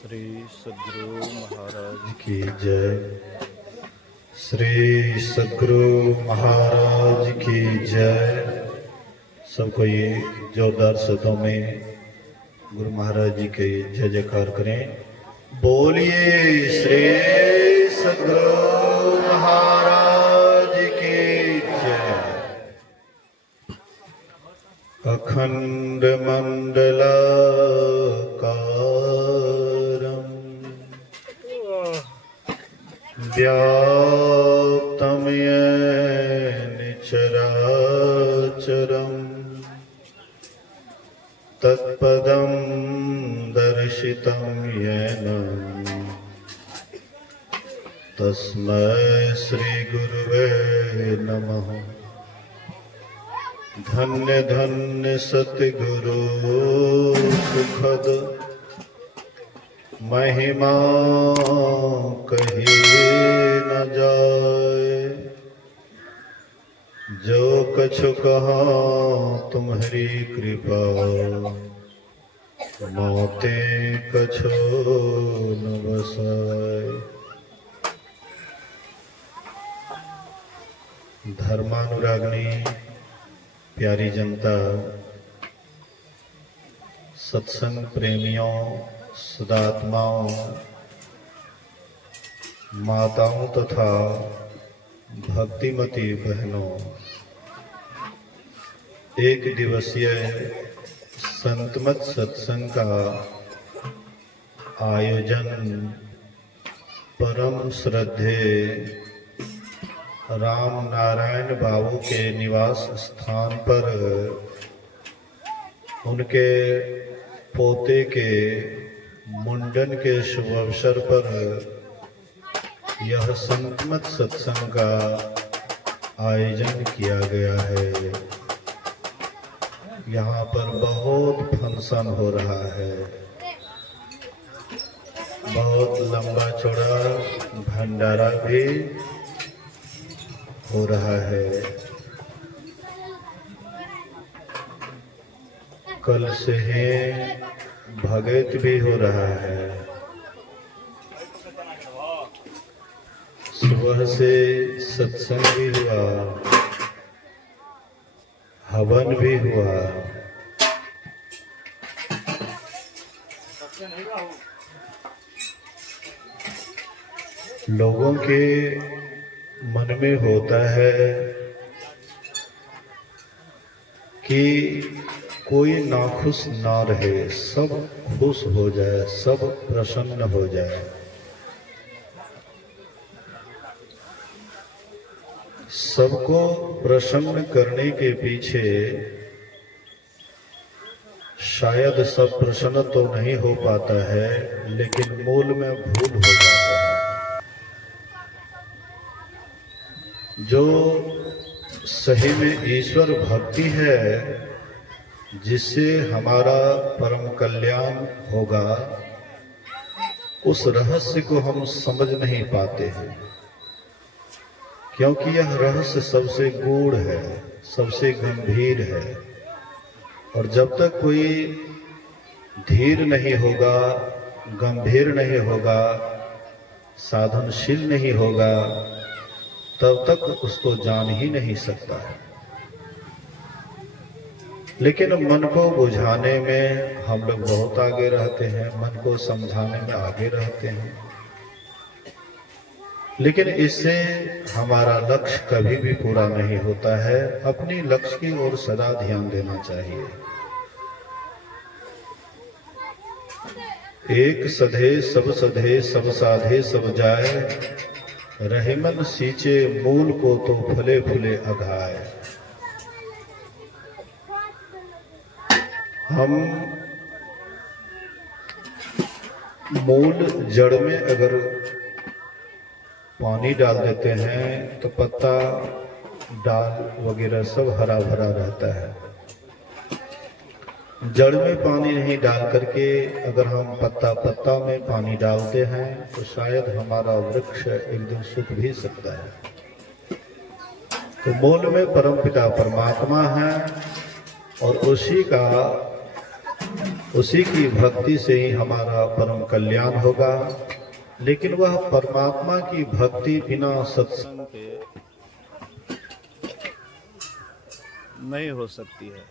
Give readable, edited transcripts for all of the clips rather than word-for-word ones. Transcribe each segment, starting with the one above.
श्री सद्गुरु महाराज की जय। श्री सद्गुरु महाराज की जय। सबको ये जोरदार शब्दों में गुरु महाराज जी के जय जयकार करें। बोलिए श्री सद्गुरु महाराज की जय। अखंड मंडलाकारं व्याप्तं येन चराचरं तत्पदं दर्शितं येन तस्मै श्री गुरुवे नमः। धन्य धन्य सतगुरु सुखद महिमा कही न जाए। जो कछु कहा तुम्हारी कृपा मोते कछु न बसाए। धर्मानुरागनी प्यारी जनता, सत्संग प्रेमियों, सदात्माओं, माताओं तथा भक्तिमती बहनों, एक दिवसीय संतमत सत्संग का आयोजन परम श्रद्धेय राम नारायण बाबू के निवास स्थान पर उनके पोते के मुंडन के शुभ अवसर पर यह संतमत सत्संग का आयोजन किया गया है। यहाँ पर बहुत फंक्शन हो रहा है, बहुत लंबा चौड़ा भंडारा भी हो रहा है। कल से ही भगत भी हो रहा है। सुबह से सत्संग भी हुआ, हवन भी हुआ। लोगों के मन में होता है कि कोई नाखुश ना रहे, सब खुश हो जाए, सब प्रसन्न हो जाए। सबको प्रसन्न करने के पीछे शायद सब प्रसन्न तो नहीं हो पाता है, लेकिन मूल में भूल हो जाता है। जो सही में ईश्वर भक्ति है, जिससे हमारा परम कल्याण होगा, उस रहस्य को हम समझ नहीं पाते हैं, क्योंकि यह रहस्य सबसे गूढ़ है, सबसे गंभीर है। और जब तक कोई धीर नहीं होगा, गंभीर नहीं होगा, साधनशील नहीं होगा, तब तक उसको जान ही नहीं सकता है। लेकिन मन को बुझाने में हम लोग बहुत आगे रहते हैं, मन को समझाने में आगे रहते हैं, लेकिन इससे हमारा लक्ष्य कभी भी पूरा नहीं होता है। अपनी लक्ष्य की ओर सदा ध्यान देना चाहिए। एक सधे सब साधे सब जाए, रहीमन सींचे मूल को तो फले फूले अघाए। हम मूल जड़ में अगर पानी डाल देते हैं तो पत्ता डाल वगैरह सब हरा भरा रहता है। जड़ में पानी नहीं डाल करके अगर हम पत्ता पत्ता में पानी डालते हैं तो शायद हमारा वृक्ष एक दिन सूख भी सकता है। तो मूल में परमपिता परमात्मा है और उसी का उसी की भक्ति से ही हमारा परम कल्याण होगा। लेकिन वह परमात्मा की भक्ति बिना सत्संग के नहीं हो सकती है।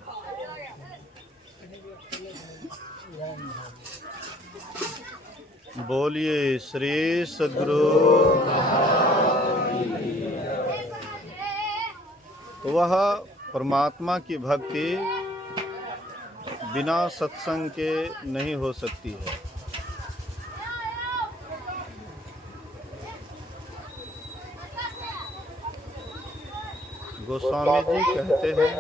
बोलिए श्री सद्गुरु। तो वह परमात्मा की भक्ति बिना सत्संग के नहीं हो सकती है। गोस्वामी जी कहते हैं,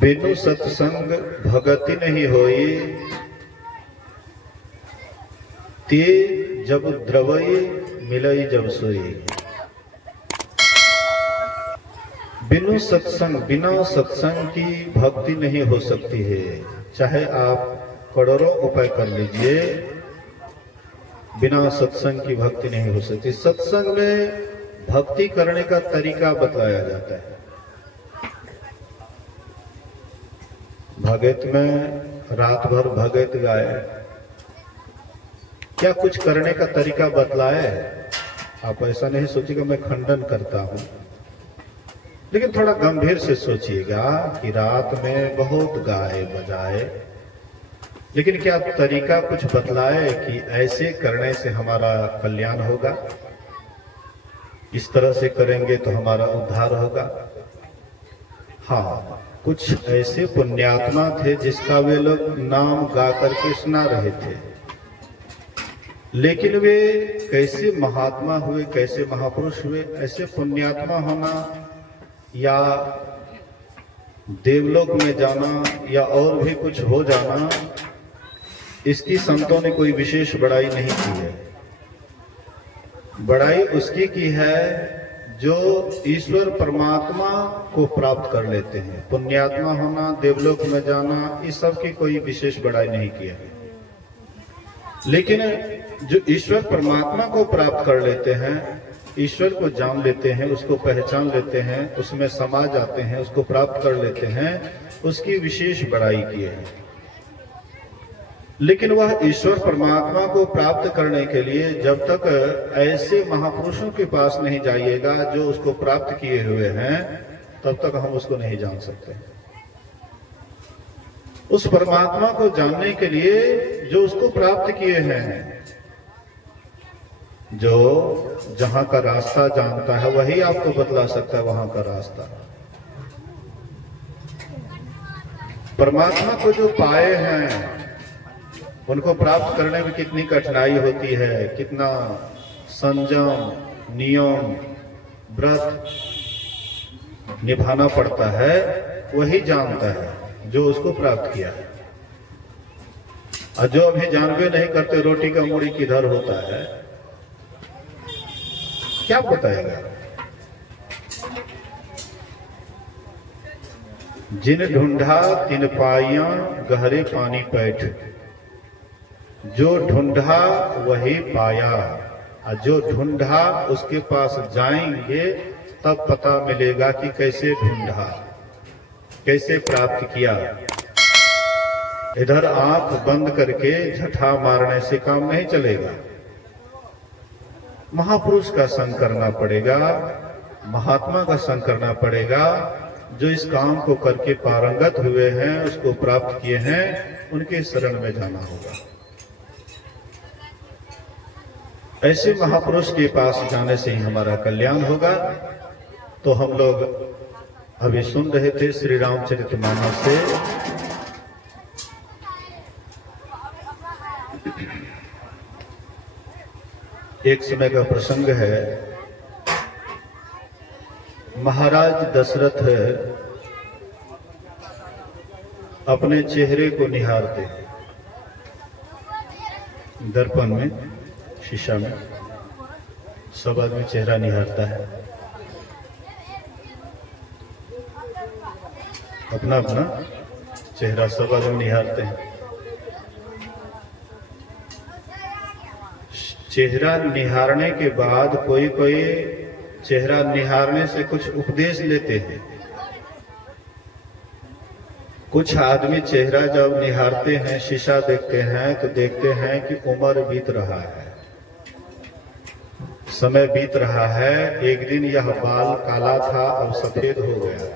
बिनु सत्संग भगति नहीं होई, ते जब द्रवई मिलई जब सोई। बिनु सत्संग, बिना सत्संग की भक्ति नहीं हो सकती है। चाहे आप करोड़ों उपाय कर लीजिए, बिना सत्संग की भक्ति नहीं हो सकती। सत्संग में भक्ति करने का तरीका बतलाया जाता है। भगत में रात भर भगत गाए, क्या कुछ करने का तरीका बतलाए? आप ऐसा नहीं सोचिएगा मैं खंडन करता हूं, लेकिन थोड़ा गंभीर से सोचिएगा कि रात में बहुत गाए बजाए, लेकिन क्या तरीका कुछ बतलाए कि ऐसे करने से हमारा कल्याण होगा, इस तरह से करेंगे तो हमारा उद्धार होगा? हाँ, कुछ ऐसे पुण्यात्मा थे जिसका वे लोग नाम गा करके सुना रहे थे, लेकिन वे कैसे महात्मा हुए, कैसे महापुरुष हुए? ऐसे पुण्यात्मा होना या देवलोक में जाना या और भी कुछ हो जाना, इसकी संतों ने कोई विशेष बड़ाई नहीं की है। बड़ाई उसकी की है जो ईश्वर परमात्मा को प्राप्त कर लेते हैं। पुण्यात्मा होना, देवलोक में जाना, इस सब की कोई विशेष बड़ाई नहीं की है। लेकिन जो ईश्वर परमात्मा को प्राप्त कर लेते हैं, ईश्वर को जान लेते हैं, उसको पहचान लेते हैं, उसमें समा जाते हैं, उसको प्राप्त कर लेते हैं, उसकी विशेष बड़ाई की है। लेकिन वह ईश्वर परमात्मा को प्राप्त करने के लिए जब तक ऐसे महापुरुषों के पास नहीं जाइएगा जो उसको प्राप्त किए हुए हैं, तब तक हम उसको नहीं जान सकते। उस परमात्मा को जानने के लिए जो उसको प्राप्त किए हैं, जो जहां का रास्ता जानता है वही आपको बतला सकता है वहां का रास्ता। परमात्मा को जो पाए हैं उनको प्राप्त करने में कितनी कठिनाई होती है, कितना संयम, नियम, व्रत निभाना पड़ता है, वही जानता है जो उसको प्राप्त किया है। और जो अभी जानवे नहीं करते रोटी का मूड़ी किधर होता है, क्या बताएगा? जिन ढूंढा तिन पाइया गहरे पानी पैठ, जो ढूंढा वही पाया। और जो ढूंढा उसके पास जाएंगे तब पता मिलेगा कि कैसे ढूंढा, कैसे प्राप्त किया। इधर आंख बंद करके झठा मारने से काम नहीं चलेगा। महापुरुष का संग करना पड़ेगा, महात्मा का संग करना पड़ेगा। जो इस काम को करके पारंगत हुए हैं, उसको प्राप्त किए हैं, उनके शरण में जाना होगा। ऐसे महापुरुष के पास जाने से ही हमारा कल्याण होगा। तो हम लोग अभी सुन रहे थे श्री रामचरितमानस से एक समय का प्रसंग है। महाराज दशरथ अपने चेहरे को निहारते, दर्पण में, शीशा में सब आदमी चेहरा निहारता है, अपना अपना चेहरा सब आदमी निहारते हैं। चेहरा निहारने के बाद कोई कोई चेहरा निहारने से कुछ उपदेश लेते हैं। कुछ आदमी चेहरा जब निहारते हैं, शीशा देखते हैं तो देखते हैं कि उम्र बीत रहा है, समय बीत रहा है। एक दिन यह बाल काला था, अब सफेद हो गया।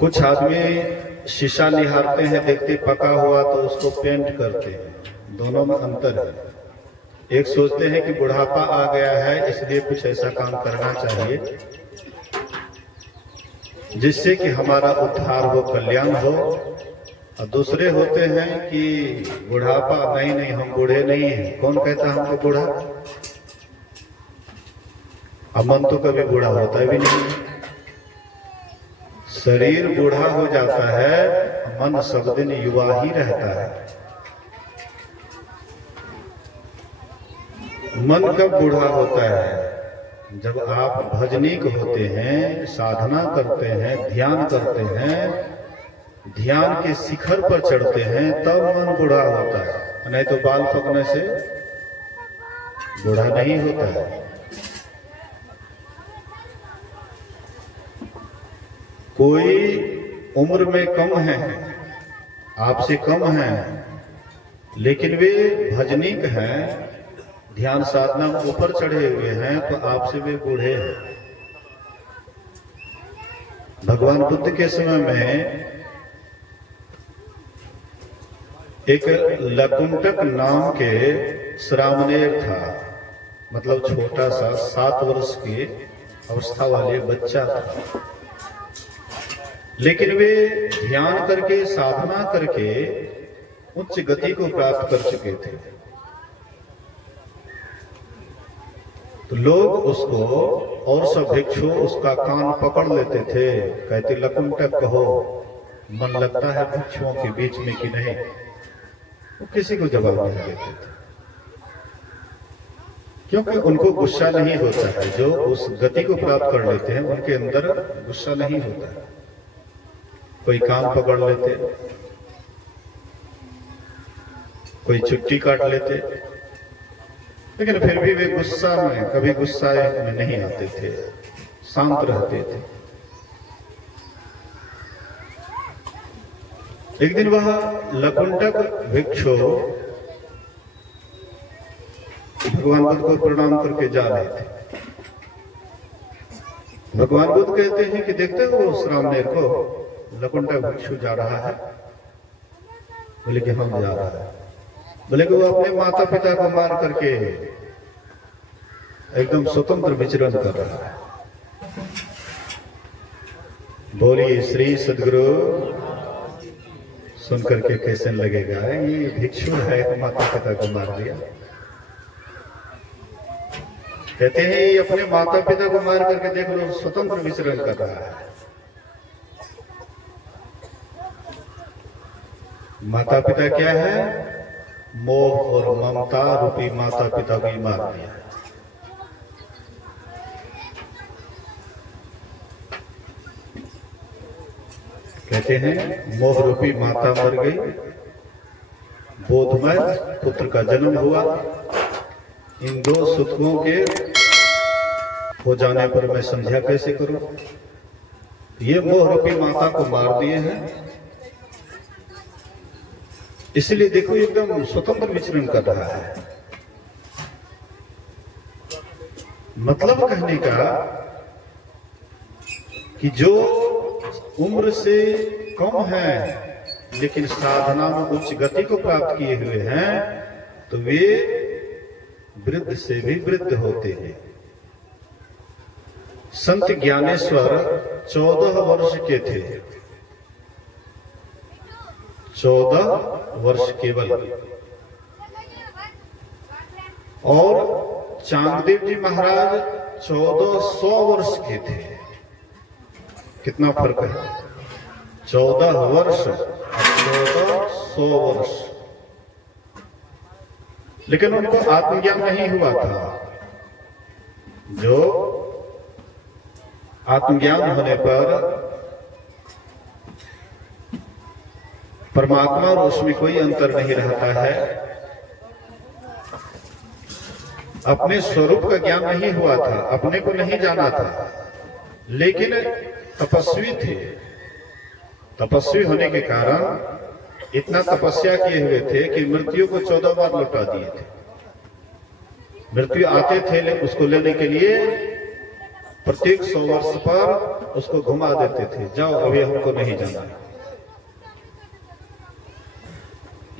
कुछ आदमी शीशा निहारते हैं, देखते पका हुआ तो उसको पेंट करते हैं। दोनों में अंतर है। एक सोचते हैं कि बुढ़ापा आ गया है, इसलिए कुछ ऐसा काम करना चाहिए जिससे कि हमारा उद्धार हो, कल्याण हो। और दूसरे होते हैं कि बुढ़ापा नहीं, हम बूढ़े नहीं हैं। कौन कहता है हमको बूढ़ा? अब मन तो कभी बूढ़ा होता भी नहीं। शरीर बूढ़ा हो जाता है, मन सब दिन युवा ही रहता है। मन कब बूढ़ा होता है? जब आप भजनीक होते हैं, साधना करते हैं, ध्यान करते हैं, ध्यान के शिखर पर चढ़ते हैं, तब मन बूढ़ा होता है। नहीं तो बाल पकने से बूढ़ा नहीं होता है। कोई उम्र में कम है, आपसे कम है, लेकिन वे भजनीक हैं, ध्यान साधना में ऊपर चढ़े हुए हैं, तो आपसे वे बूढ़े हैं। भगवान बुद्ध के समय में एक लकुंटक नाम के श्रामणेर था, मतलब छोटा सा 7 वर्ष की अवस्था वाले बच्चा था। लेकिन वे ध्यान करके, साधना करके उच्च गति को प्राप्त कर चुके थे। तो लोग उसको और सब भिक्षु उसका कान पकड़ लेते थे, कहते लकुंटक कहो, मन लगता है भिक्षुओं के बीच में कि नहीं। वो किसी को जवाब नहीं देते थे, क्योंकि उनको गुस्सा नहीं होता है। जो उस गति को प्राप्त कर लेते हैं उनके अंदर गुस्सा नहीं होता है। कोई कान पकड़ लेते, कोई चुट्टी काट लेते, लेकिन फिर भी वे गुस्सा में, कभी गुस्सा में नहीं आते थे, शांत रहते थे। एक दिन वह लकुंटक भिक्षु भगवान बुद्ध को प्रणाम करके जा रहे थे। भगवान बुद्ध कहते हैं कि देखते हो उस श्रामणेर को, लकुंटक भिक्षु जा रहा है। बोले कि हम जा रहा है। बोले कि वो अपने माता पिता को मार करके एकदम स्वतंत्र विचरण कर रहा है। बोलिए श्री सद्गुरु। सुन करके कैसे लगेगा, ये भिक्षु है, माता पिता को मार दिया। कहते हैं ये अपने माता पिता को मार करके देख लो, स्वतंत्र विचरण कर रहा है। माता पिता क्या है? मोह और ममता रूपी माता पिता को ही मार दिया। कहते हैं मोह रूपी माता मर गई, बोधमय पुत्र का जन्म हुआ। इन 2 सुतकों के हो जाने पर मैं संध्या कैसे करूं? ये मोह रूपी माता को मार दिए हैं। इसलिए देखो एकदम स्वतंत्र विचरण कर रहा है। मतलब कहने का कि जो उम्र से कम है लेकिन साधना में उच्च गति को प्राप्त किए हुए हैं, तो वे वृद्ध से भी वृद्ध होते हैं। संत ज्ञानेश्वर 14 वर्ष के थे, 14 वर्ष केवल। और चांगदेव जी महाराज 1400 वर्ष के थे। कितना फर्क है? 14 वर्ष, 1400 वर्ष। लेकिन उनको आत्मज्ञान नहीं हुआ था। जो आत्मज्ञान होने पर परमात्मा और उसमें कोई अंतर नहीं रहता है। अपने स्वरूप का ज्ञान नहीं हुआ था, अपने को नहीं जाना था। लेकिन तपस्वी थे। तपस्वी होने के कारण इतना तपस्या किए हुए थे कि मृत्यु को 14 बार लौटा दिए थे। मृत्यु आते थे उसको लेने के लिए प्रत्येक 100 वर्ष पर उसको घुमा देते थे, जाओ अभी हमको नहीं जाना।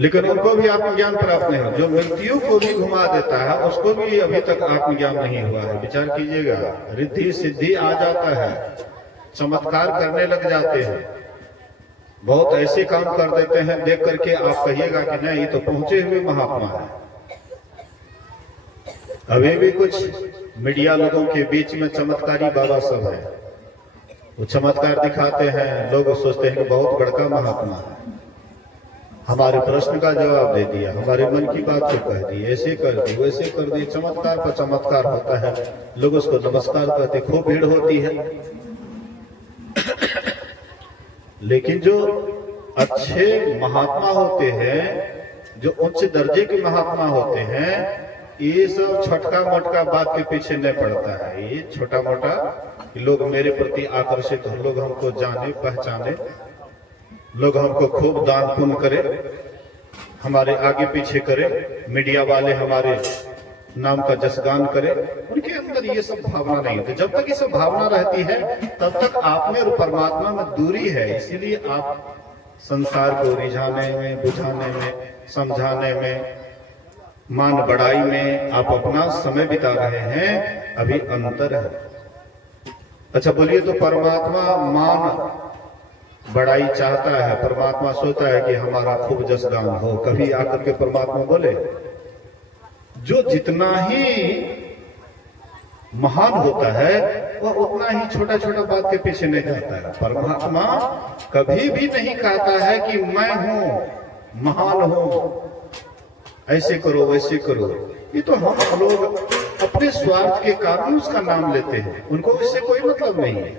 लेकिन उनको भी आत्मज्ञान प्राप्त नहीं हुआ। जो मृत्यु को भी घुमा देता है उसको भी अभी तक आत्मज्ञान नहीं हुआ है। विचार कीजिएगा, रिद्धि सिद्धि आ जाता है, चमत्कार करने लग जाते हैं, बहुत ऐसे काम कर देते हैं देख करके आप कहिएगा कि नहीं, तो पहुंचे हुए महात्मा है। अभी भी कुछ मीडिया लोगों के बीच में चमत्कारी बाबा सब है, वो चमत्कार दिखाते हैं, लोग सोचते हैं कि बहुत बड़का महात्मा है, हमारे प्रश्न का जवाब दे दिया, हमारे मन की बात को कह दी, ऐसे कर दी वैसे कर दी। चमत्कार पर चमत्कार होता है, लोग उसको नमस्कार करते, खूब भीड़ होती है। लेकिन जो अच्छे महात्मा होते हैं, जो उच्च दर्जे के महात्मा होते हैं, ये सब छोटका मोटका बात के पीछे नहीं पड़ता है। ये छोटा मोटा लोग मेरे प्रति आकर्षित हो, लोग हमको जाने पहचाने, लोग हमको खूब दान पुण्य करे, हमारे आगे पीछे करे, मीडिया वाले हमारे नाम का जसगान करे, उनके अंदर ये सब भावना नहीं होती। जब तक ये सब भावना रहती है तब तक आप में और परमात्मा में दूरी है। इसीलिए आप संसार को रिझाने में, बुझाने में, समझाने में, मान बढ़ाई में आप अपना समय बिता रहे हैं। अभी अंतर है। अच्छा बोलिए, तो परमात्मा मान बड़ाई चाहता है, परमात्मा सोचता है कि हमारा खूब जसगान हो। कभी आकर के परमात्मा बोले? जो जितना ही महान होता है वह उतना ही छोटा छोटा बात के पीछे नहीं जाता है। परमात्मा कभी भी नहीं कहता है कि मैं हूं, महान हूं, ऐसे करो वैसे करो। ये तो हम लोग अपने स्वार्थ के कारण उसका नाम लेते हैं, उनको इससे कोई मतलब नहीं है।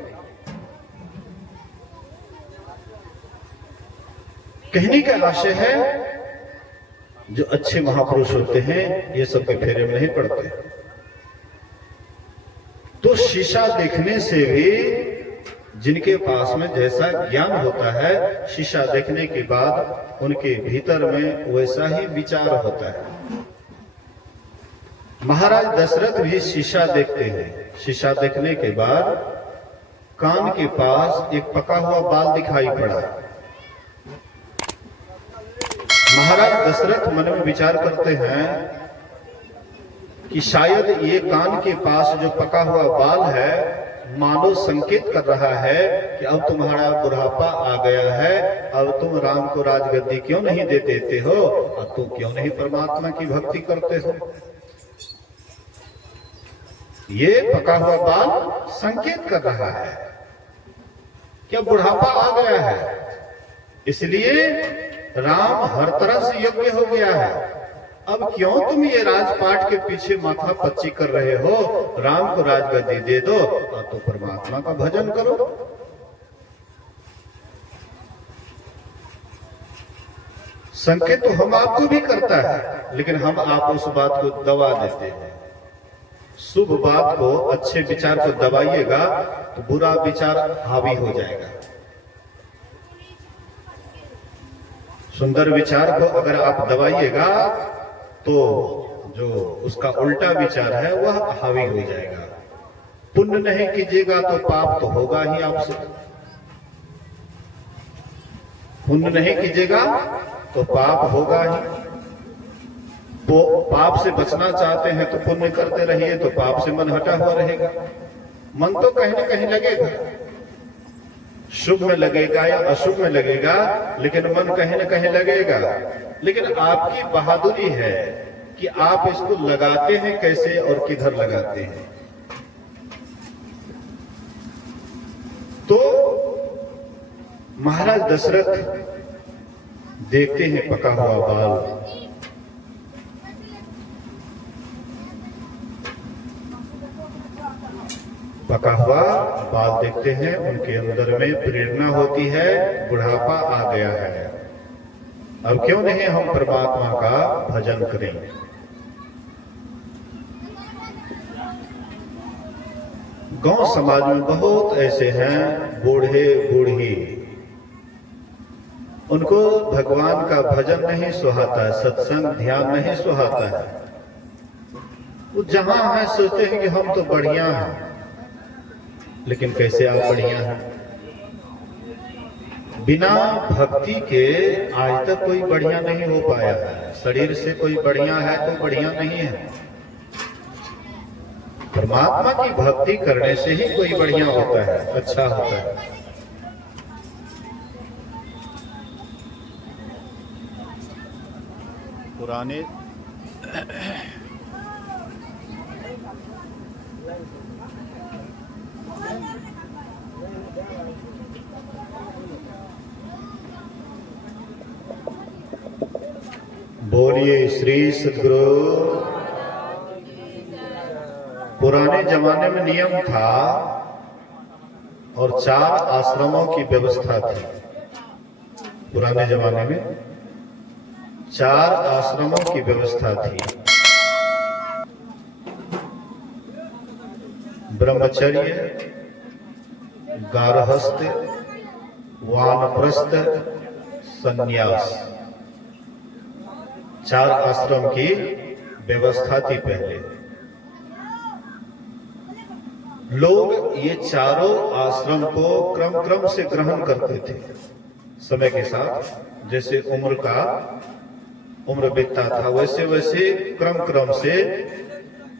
कहने का आशय है, जो अच्छे महापुरुष होते हैं ये सब के फेरे में नहीं पड़ते। तो शीशा देखने से भी जिनके पास में जैसा ज्ञान होता है, शीशा देखने के बाद उनके भीतर में वैसा ही विचार होता है। महाराज दशरथ भी शीशा देखते हैं। शीशा देखने के बाद कान के पास एक पका हुआ बाल दिखाई पड़ा। महाराज दशरथ मन में विचार करते हैं कि शायद ये कान के पास जो पका हुआ बाल है मानो संकेत कर रहा है कि अब तुम्हारा बुढ़ापा आ गया है, अब तुम राम को राजगद्दी क्यों नहीं दे देते हो, अब तुम क्यों नहीं परमात्मा की भक्ति करते हो। ये पका हुआ बाल संकेत कर रहा है कि अब बुढ़ापा आ गया है, इसलिए राम हर तरह से योग्य हो गया है। अब क्यों तुम ये राजपाट के पीछे माथा पच्ची कर रहे हो, राम को राजगद्दी दे दो और तो परमात्मा का भजन करो। संकेत तो हम आपको भी करता है, लेकिन हम आप उस बात को दबा देते हैं। शुभ बात को, अच्छे विचार को दबाइएगा तो बुरा विचार हावी हो जाएगा। सुंदर विचार को अगर आप दबाइएगा तो जो उसका उल्टा विचार है वह हावी हो जाएगा। पुण्य नहीं कीजिएगा तो पाप तो होगा ही आपसे। पुण्य नहीं कीजिएगा तो पाप होगा ही। वो पाप से बचना चाहते हैं तो पुण्य करते रहिए, तो पाप से मन हटा हुआ रहेगा। मन तो कहीं ना कहीं लगेगा, शुभ में लगेगा या अशुभ में लगेगा, लेकिन मन कहीं ना कहीं लगेगा। लेकिन आपकी बहादुरी है कि आप इसको लगाते हैं कैसे और किधर लगाते हैं। तो महाराज दशरथ देखते हैं पका हुआ बाल, पका हुआ बाल देखते हैं, उनके अंदर में प्रेरणा होती है, बुढ़ापा आ गया है, अब क्यों नहीं हम परमात्मा का भजन करें। गांव समाज में बहुत ऐसे हैं बूढ़े बूढ़ी, उनको भगवान का भजन नहीं सुहाता है, सत्संग ध्यान नहीं सुहाता है। वो जहां है सोचते हैं कि हम तो बढ़िया हैं, लेकिन कैसे आप बढ़िया हैं? बिना भक्ति के आज तक कोई बढ़िया नहीं हो पाया है। शरीर से कोई बढ़िया है तो बढ़िया नहीं है। परमात्मा की भक्ति करने से ही कोई बढ़िया होता है, अच्छा होता है। पुराने बोलिए श्री सद्गुरु। पुराने जमाने में नियम था और 4 आश्रमों की व्यवस्था थी। पुराने जमाने में 4 आश्रमों की व्यवस्था थी। ब्रह्मचर्य, गारहस्थ, वानप्रस्थ, संन्यास, 4 आश्रम की व्यवस्था थी पहले। लोग ये चारों आश्रम को क्रम क्रम से ग्रहण करते थे। समय के साथ जैसे उम्र बीतता था वैसे वैसे क्रम क्रम से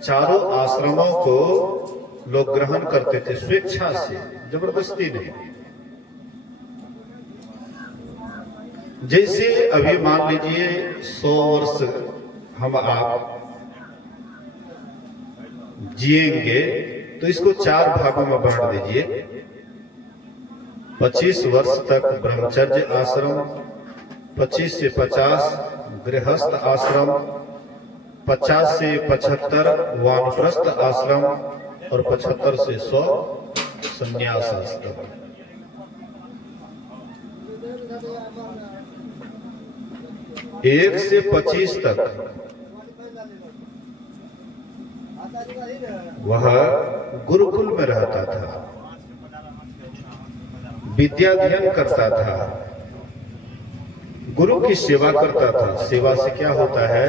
चारों आश्रमों को लोग ग्रहण करते थे, स्वेच्छा से, जबरदस्ती नहीं। जैसे अभी मान लीजिए 100 वर्ष हम आप जिएंगे तो इसको 4 भागों में बांट दीजिए। 25 वर्ष तक ब्रह्मचर्य आश्रम, 25 से 50 गृहस्थ आश्रम, 50 से 75 वानप्रस्थ आश्रम और 75 से 100 संन्यास आश्रम। एक से 25 तक वह गुरुकुल में रहता था, विद्या अध्ययन करता था, गुरु की सेवा करता था। सेवा से क्या होता है?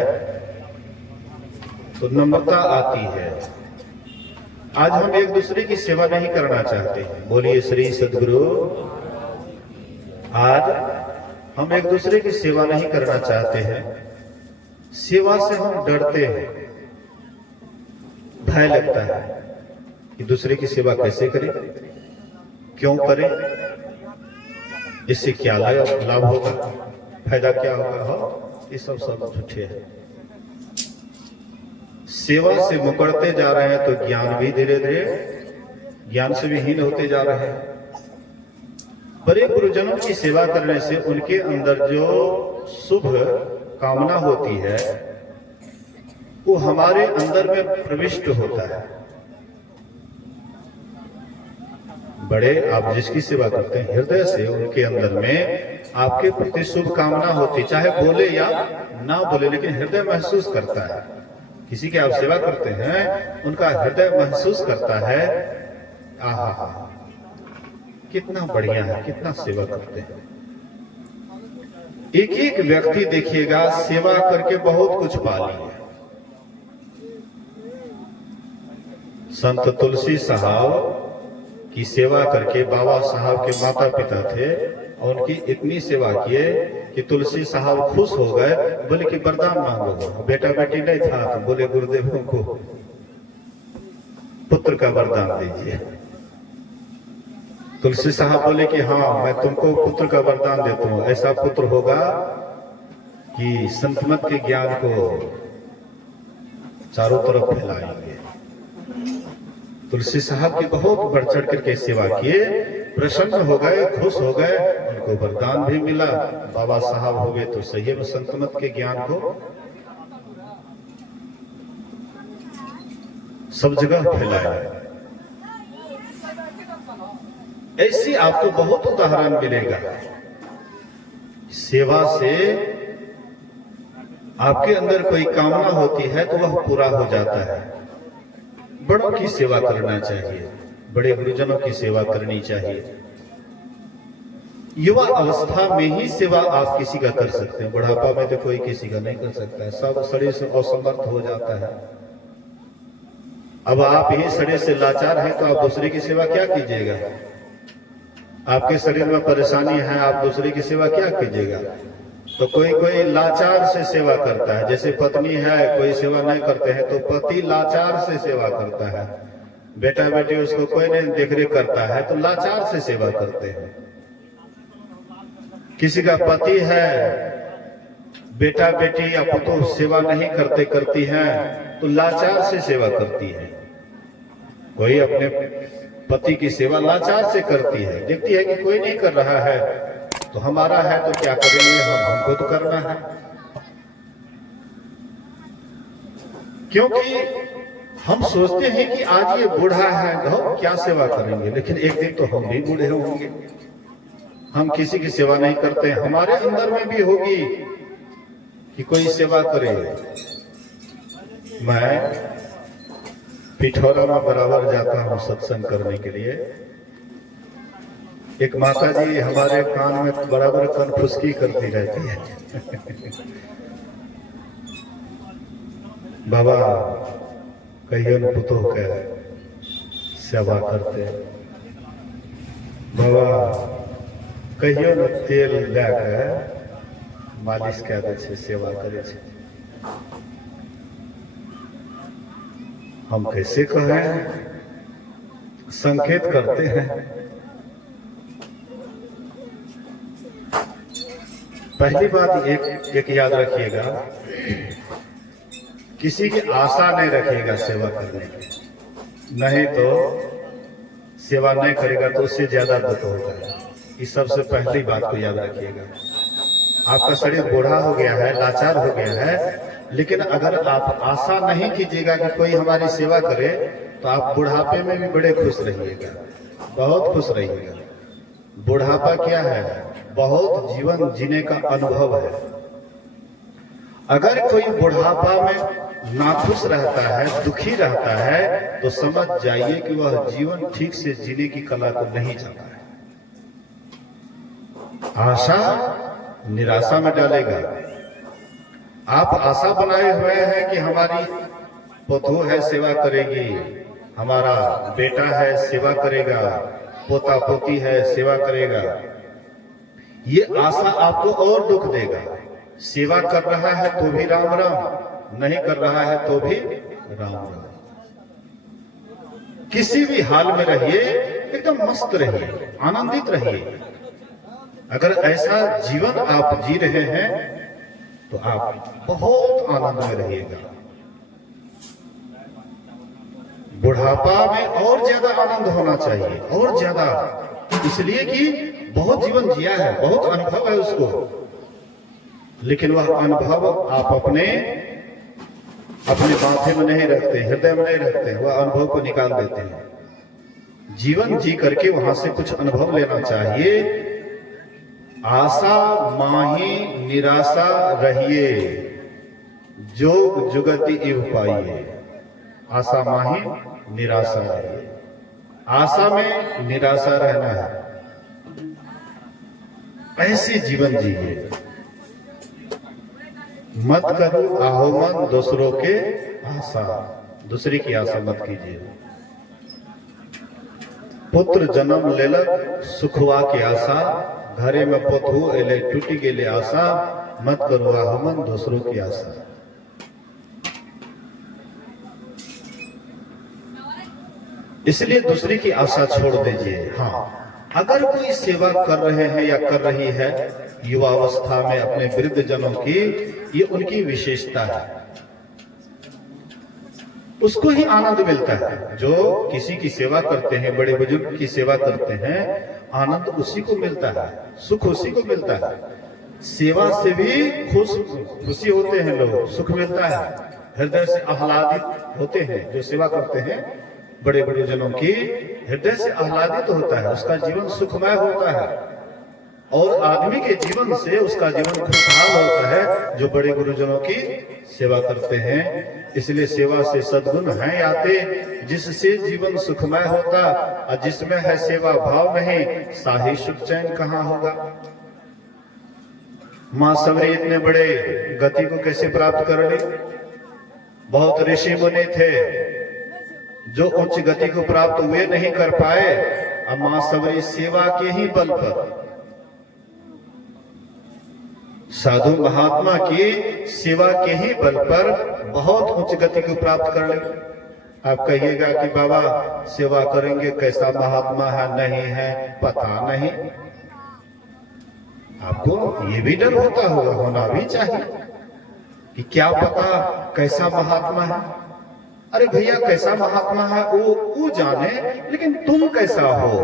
तो नम्रता आती है। आज हम एक दूसरे की सेवा नहीं करना चाहते। बोलिए श्री सद्गुरु। आज हम एक दूसरे की सेवा नहीं करना चाहते हैं। सेवा से हम डरते हैं, भय लगता है कि दूसरे की सेवा कैसे करें, क्यों करें, इससे क्या लाभ होगा, फायदा क्या होगा। हो ये सब झूठे हैं। सेवा से मुकरते जा रहे हैं तो ज्ञान भी धीरे धीरे ज्ञान से भी हीन होते जा रहे हैं। बड़े गुरुजनों की सेवा करने से उनके अंदर जो शुभ कामना होती है वो हमारे अंदर में प्रविष्ट होता है। बड़े आप जिसकी सेवा करते हैं हृदय से उनके अंदर में आपके प्रति शुभ कामना होती, चाहे बोले या ना बोले, लेकिन हृदय महसूस करता है। किसी की आप सेवा करते हैं उनका हृदय महसूस करता है, आहा कितना बढ़िया है, कितना सेवा करते हैं। एक एक व्यक्ति देखिएगा सेवा करके बहुत कुछ पा लिया। संत तुलसी साहब की सेवा करके बाबा साहब के माता पिता थे और उनकी इतनी सेवा किए कि तुलसी साहब खुश हो गए। बोले कि वरदान मांगो। बेटा बेटी नहीं था तो बोले गुरुदेव को पुत्र का वरदान दीजिए। तुलसी साहब बोले कि हाँ मैं तुमको पुत्र का वरदान देता हूं। ऐसा पुत्र होगा कि संत मत के ज्ञान को चारों तरफ फैलाएंगे। तुलसी साहब की बहुत बढ़ चढ़ करके सेवा किए, प्रसन्न हो गए, खुश हो गए, उनको वरदान भी मिला। बाबा साहब हो गए तो सही में संत मत के ज्ञान को सब जगह फैलाया। ऐसी आपको बहुत उदाहरण मिलेगा। सेवा से आपके अंदर कोई कामना होती है तो वह पूरा हो जाता है। बड़ों की सेवा करना चाहिए, बड़े गुरुजनों की सेवा करनी चाहिए। युवा अवस्था में ही सेवा आप किसी का कर सकते हैं, बुढ़ापा में तो कोई किसी का नहीं कर सकता है, सब शरीर से असमर्थ हो जाता है। अब आप ही शरीर से लाचार हैं तो आप दूसरे की सेवा क्या कीजिएगा? आपके शरीर में परेशानी है, आप दूसरे की सेवा क्या कीजिएगा? तो कोई लाचार से सेवा करता है, जैसे पत्नी है कोई सेवा नहीं करते हैं तो पति लाचार से सेवा करता है, बेटा बेटी उसको कोई नहीं देखरेख करता है तो लाचार से सेवा करते हैं। किसी का पति है, बेटा बेटी या पुतोह सेवा नहीं करती हैं तो लाचार से सेवा करती है। कोई अपने पति की सेवा लाचार से करती है, देखती है कि कोई नहीं कर रहा है तो हमारा है तो क्या करेंगे, हमको तो करना है। क्योंकि हम सोचते हैं कि आज ये बूढ़ा है तो क्या सेवा करेंगे, लेकिन एक दिन तो हम भी बूढ़े होंगे, हम किसी की सेवा नहीं करते। हमारे अंदर में भी होगी कि कोई सेवा करे। मैं पिठौरा में बराबर जाता हूं सत्संग करने के लिए। एक माता जी हमारे कान में बराबर कनफुसकी करती रहती है बाबा कहियो न पुतोह के सेवा करते, बाबा कहियो न तेल लै के मालिश कए दै छै, सेवा करे छै। हम कैसे कहें, संकेत करते हैं। पहली बात एक याद रखिएगा, किसी की आशा नहीं रखिएगा सेवा करने की, नहीं तो सेवा नहीं करेगा तो उससे ज्यादा दुख होगा। इस सबसे पहली बात को याद रखिएगा। आपका शरीर बूढ़ा हो गया है, लाचार हो गया है, लेकिन अगर आप आशा नहीं कीजिएगा कि कोई हमारी सेवा करे तो आप बुढ़ापे में भी बड़े खुश रहिएगा, बहुत खुश रहिएगा। बुढ़ापा क्या है? बहुत जीवन जीने का अनुभव है। अगर कोई बुढ़ापा में नाखुश रहता है, दुखी रहता है, तो समझ जाइए कि वह जीवन ठीक से जीने की कला को नहीं जानता है। आशा निराशा में डालेगा। आप आशा बनाए हुए हैं कि हमारी पोतोह है सेवा करेगी, हमारा बेटा है सेवा करेगा, पोता पोती है सेवा करेगा। ये आशा आपको और दुख देगा। सेवा कर रहा है तो भी राम राम, नहीं कर रहा है तो भी राम राम। किसी भी हाल में रहिए, एकदम मस्त रहिए, आनंदित रहिए। अगर ऐसा जीवन आप जी रहे हैं तो आप बहुत आनंद में रहिएगा। बुढ़ापा में और ज्यादा आनंद होना चाहिए, और ज्यादा, इसलिए कि बहुत जीवन जिया है, बहुत अनुभव है उसको, लेकिन वह अनुभव आप अपने माथे में नहीं रखते, हृदय में नहीं रखते, वह अनुभव को निकाल देते हैं। जीवन जी करके वहां से कुछ अनुभव लेना चाहिए। आशा माही निराशा रहिए, जोग जुगति इव पाइए। आशा माही निराशा रहिए, आशा में निराशा रहना है, ऐसे जीवन जिए। मत करो आहोमन दूसरों के आशा, दूसरे की आशा मत कीजिए। पुत्र जन्म लेलक सुखवा की आशा, घरे में पोतहु एले टूटी गेले आशा, मत करो आहोमन दूसरों की आशा। इसलिए दूसरे की आशा छोड़ दीजिए। हाँ, अगर कोई सेवा कर रहे हैं या कर रही है युवावस्था में अपने वृद्ध जनों की, ये उनकी विशेषता है, उसको ही आनंद मिलता है। जो किसी की सेवा करते हैं, बड़े बुजुर्ग की सेवा करते हैं, आनंद उसी को मिलता है, सुख उसी को मिलता है। सेवा से भी खुशी होते हैं लोग, सुख मिलता है, हृदय से आह्लादित होते हैं। जो सेवा करते हैं बड़े बड़े जनों की, हृदय से आह्लादित होता है, उसका जीवन सुखमय होता है। और आगे आदमी के जीवन से उसका जीवन खुशहाल होता है जो बड़े गुरुजनों की सेवा करते हैं। इसलिए सेवा से सद्गुण हैं आते, जिससे जीवन सुखमय होता, और जिसमें है सेवा भाव नहीं, साही सुख चैन कहाँ होगा। मां सबरी इतने बड़े गति को कैसे प्राप्त कर ली? बहुत ऋषि मुनि थे जो उच्च गति को प्राप्त हुए नहीं कर पाए, अब मां सबरी सेवा के ही बल पर, साधु महात्मा की सेवा के ही बल पर बहुत उच्च गति को प्राप्त कर ले। आप कहिएगा कि बाबा सेवा करेंगे, कैसा महात्मा है नहीं है पता नहीं। आपको ये भी डर होता होगा, होना भी चाहिए कि क्या पता कैसा महात्मा है। अरे भैया कैसा महात्मा है वो जाने, लेकिन तुम कैसा हो,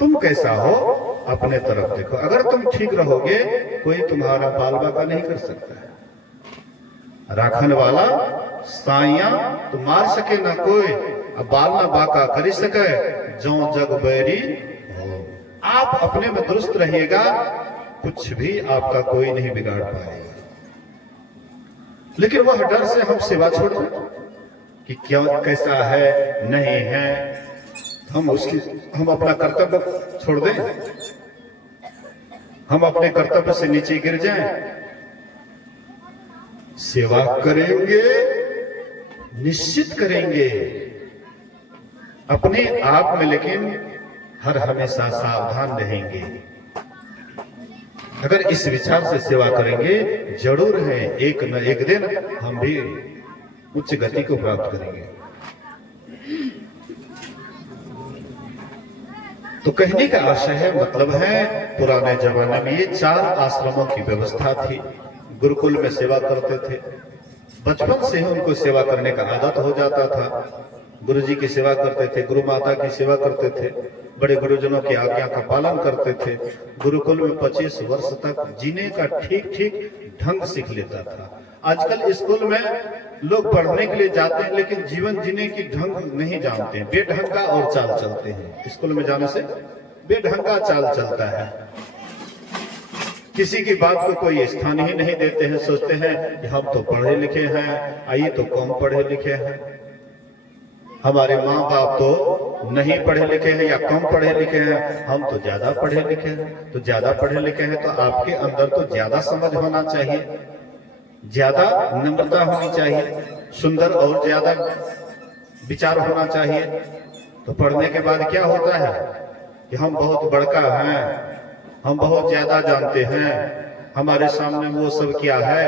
तुम कैसा हो अपने तरफ देखो। अगर तुम ठीक रहोगे कोई तुम्हारा बाल बाका नहीं कर सकता है। राखन वाला साइया तो मार सके ना कोई, अब बाल ना बाका कर सके, जो जग बैरी हो। आप अपने में दुरुस्त रहिएगा, कुछ भी आपका कोई नहीं बिगाड़ पाएगा। लेकिन वह डर से हम सेवा छोड़ दें कि क्या कैसा है नहीं है, हम अपना कर्तव्य छोड़ दें, हम अपने कर्तव्य से नीचे गिर जाएं। सेवा करेंगे, निश्चित करेंगे अपने आप में, लेकिन हर हमेशा सावधान रहेंगे। अगर इस विचार से सेवा करेंगे जरूर है एक न एक दिन हम भी उच्च गति को प्राप्त करेंगे। तो कहने का आशय है, मतलब है, पुराने जमाने में ये 4 आश्रमों की व्यवस्था थी। गुरुकुल में सेवा करते थे, बचपन से ही उनको सेवा करने का आदत हो जाता था। गुरु जी की सेवा करते थे, गुरु माता की सेवा करते थे, बड़े गुरुजनों की आज्ञा का पालन करते थे। गुरुकुल में 25 वर्ष तक जीने का ठीक ठीक ढंग सीख लेता था। आजकल स्कूल में लोग पढ़ने के लिए जाते हैं, लेकिन जीवन जीने की ढंग नहीं जानते हैं, बेढंगा और चाल चलते हैं। स्कूल में जाने से बेढंगा चाल चलता है, किसी की बात को कोई स्थान ही नहीं देते हैं। सोचते हैं कि हम तो पढ़े लिखे हैं, आइए तो कम पढ़े लिखे हैं, हमारे माँ बाप तो नहीं पढ़े लिखे हैं या कम पढ़े लिखे हैं, हम तो ज्यादा पढ़े लिखे हैं। तो ज्यादा पढ़े लिखे हैं तो आपके अंदर तो ज्यादा समझ होना चाहिए, ज्यादा नम्रता होनी चाहिए, सुंदर और ज्यादा विचार होना चाहिए। तो पढ़ने के बाद क्या होता है कि हम बहुत बड़का हैं, हम बहुत ज्यादा जानते हैं, हमारे सामने वो सब क्या है।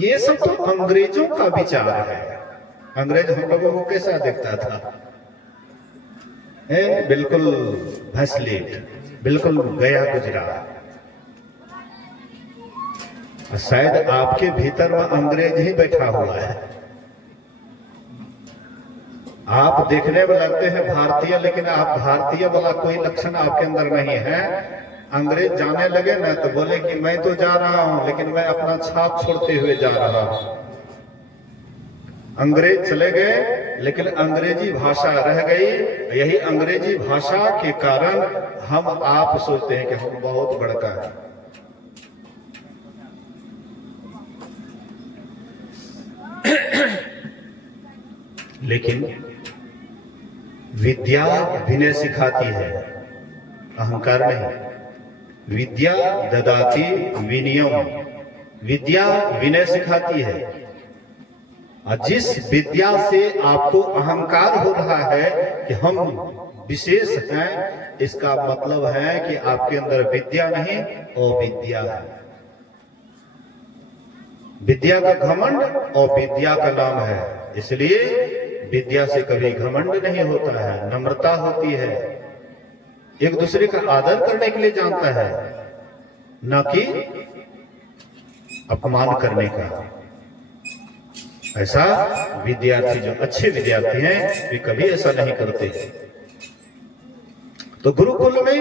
ये सब तो अंग्रेजों का विचार है। अंग्रेज हम लोगों को कैसा दिखता था? बिल्कुल भैंसलेट, बिल्कुल गया गुजरा। शायद आपके भीतर वह अंग्रेज ही बैठा हुआ है। आप देखने में लगते हैं भारतीय, लेकिन आप भारतीय वाला कोई लक्षण आपके अंदर नहीं है। अंग्रेज जाने लगे ना तो बोले कि मैं तो जा रहा हूं, लेकिन मैं अपना छाप छोड़ते हुए जा रहा हूं। अंग्रेज चले गए, लेकिन अंग्रेजी भाषा रह गई। यही अंग्रेजी भाषा के कारण हम आप सोचते हैं कि हम बहुत बड़का है। लेकिन विद्या विनय सिखाती है, अहंकार नहीं। विद्या ददाति विनयम, विद्या विनय सिखाती है। और जिस विद्या से आपको अहंकार हो रहा है कि हम विशेष हैं, इसका मतलब है कि आपके अंदर विद्या नहीं अविद्या है। विद्या का घमंड और विद्या का नाम है। इसलिए विद्या से कभी घमंड नहीं होता है, नम्रता होती है, एक दूसरे का आदर करने के लिए जानता है, न कि अपमान करने का। ऐसा विद्यार्थी, जो अच्छे विद्यार्थी हैं, वे कभी ऐसा नहीं करते। तो गुरुकुल में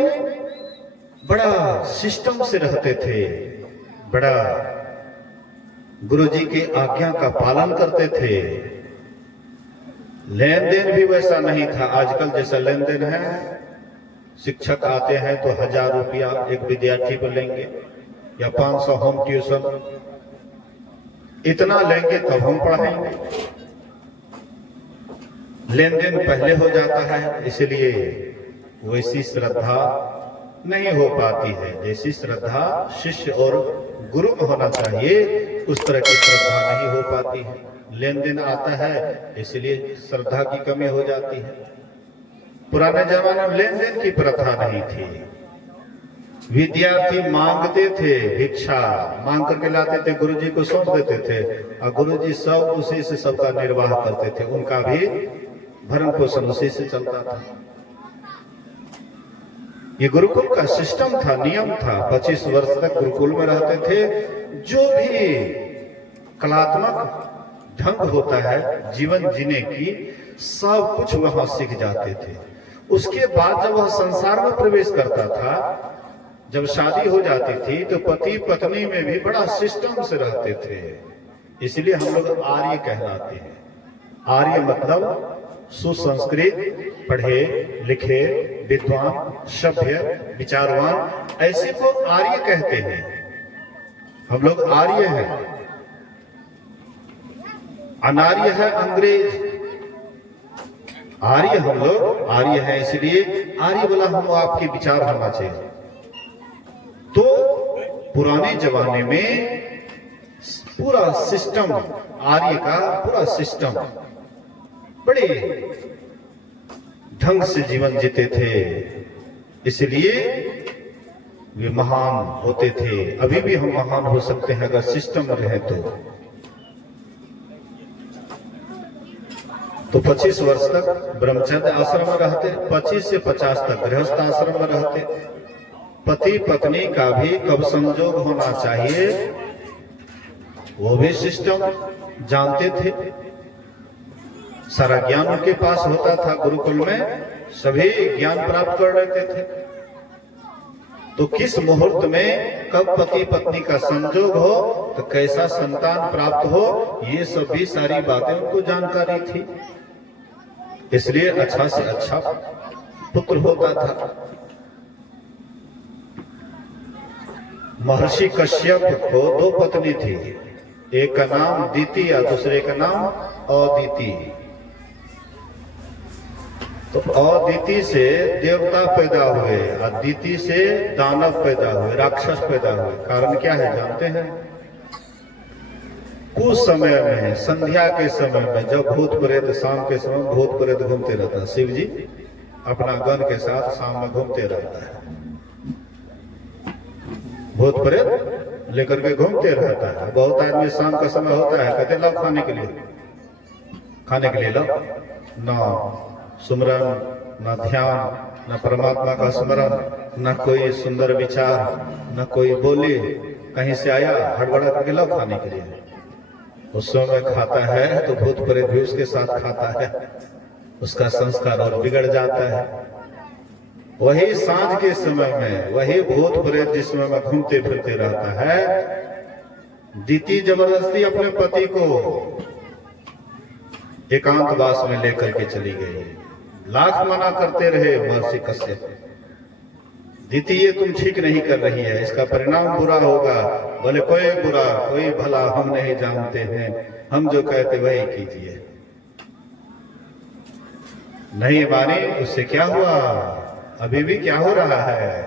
बड़ा सिस्टम से रहते थे, बड़ा गुरुजी की आज्ञा का पालन करते थे। लेन देन भी वैसा नहीं था आजकल जैसा लेन देन है। शिक्षक आते हैं तो 1000 रुपया एक विद्यार्थी पर लेंगे, या 500 होम ट्यूशन, इतना लेंगे तब हम पढ़ाएंगे। लेन देन पहले हो जाता है, इसलिए वैसी श्रद्धा नहीं हो पाती है। जैसी श्रद्धा शिष्य और गुरु में होना चाहिए, उस तरह की श्रद्धा नहीं हो पाती है। लेन देन आता है, इसलिए श्रद्धा की कमी हो जाती है। पुराने जमाने में लेन देन की प्रथा नहीं थी। विद्यार्थी मांगते थे, भिक्षा मांग करके लाते थे, गुरुजी को सौंप देते थे, और गुरुजी सब उसी से सबका निर्वाह करते थे। उनका भी भरण पोषण उसी से चलता था। ये गुरुकुल का सिस्टम था, नियम था। 25 वर्ष तक गुरुकुल में रहते थे। जो भी कलात्मक ढंग होता है जीवन जीने की, सब कुछ वहां सीख जाते थे। उसके बाद जब वह संसार में प्रवेश करता था, जब शादी हो जाती थी, तो पति पत्नी में भी बड़ा सिस्टम से रहते थे। इसलिए हम लोग आर्य कहलाते हैं। आर्य मतलब सुसंस्कृत, पढ़े लिखे, विद्वान, सभ्य, विचारवान, ऐसे को आर्य कहते हैं। हम लोग आर्य हैं। अनार्य है अंग्रेज, आर्य हम लोग आर्य हैं। इसलिए आर्य वाला हम आपके विचार होना चाहिए। तो पुराने जमाने में पूरा सिस्टम, आर्य का पूरा सिस्टम, बड़े ढंग से जीवन जीते थे, इसलिए वे महान होते थे। अभी भी हम महान हो सकते हैं अगर सिस्टम में रहे तो 25 वर्ष तक ब्रह्मचर्य आश्रम में रहते, 25 से 50 तक गृहस्थ आश्रम में रहते। पति पत्नी का भी कब संजोग होना चाहिए वो भी सिस्टम जानते थे। सारा ज्ञान उनके पास होता था। गुरुकुल में सभी ज्ञान प्राप्त कर लेते थे। तो किस मुहूर्त में कब पति पत्नी का संजोग हो, तो कैसा संतान प्राप्त हो, ये सब भी सारी बातें उनको जानकारी थी। इसलिए अच्छा से अच्छा पुत्र होता था। महर्षि कश्यप को 2 पत्नी थी। एक का नाम दीति और दूसरे का नाम अदिति। तो अदिति से देवता पैदा हुए, अदिति से दानव पैदा हुए, राक्षस पैदा हुए। कारण क्या है जानते हैं? कुछ समय में, संध्या के समय में, जब भूत प्रेत, शाम के समय भूत प्रेत घूमते रहता है, शिव जी अपना गण के साथ शाम में घूमते रहता है। भूत प्रेत लेकर के घूमते रहता है। बहुत आदमी शाम का समय होता है, कहते लो खाने के लिए लो, ना सुमरन, न ध्यान, न परमात्मा का स्मरण, न कोई सुंदर विचार, न कोई बोली। कहीं से आया हड़बड़ा करके लो खाने के लिए। उस समय खाता है तो भूत प्रेत भी उसके साथ खाता है, उसका संस्कार और बिगड़ जाता है। वही सांझ के समय में वही भूत प्रेत जिस समय में घूमते फिरते रहता है। दीति जबरदस्ती अपने पति को एकांतवास में लेकर के चली गई। लाख मना करते रहे महर्षि कश्यप, दीति ये तुम ठीक नहीं कर रही है, इसका परिणाम बुरा होगा। बोले कोई बुरा कोई भला हम नहीं जानते हैं, हम जो कहते वही कीजिए। नहीं माने, उससे क्या हुआ? अभी भी क्या हो रहा है?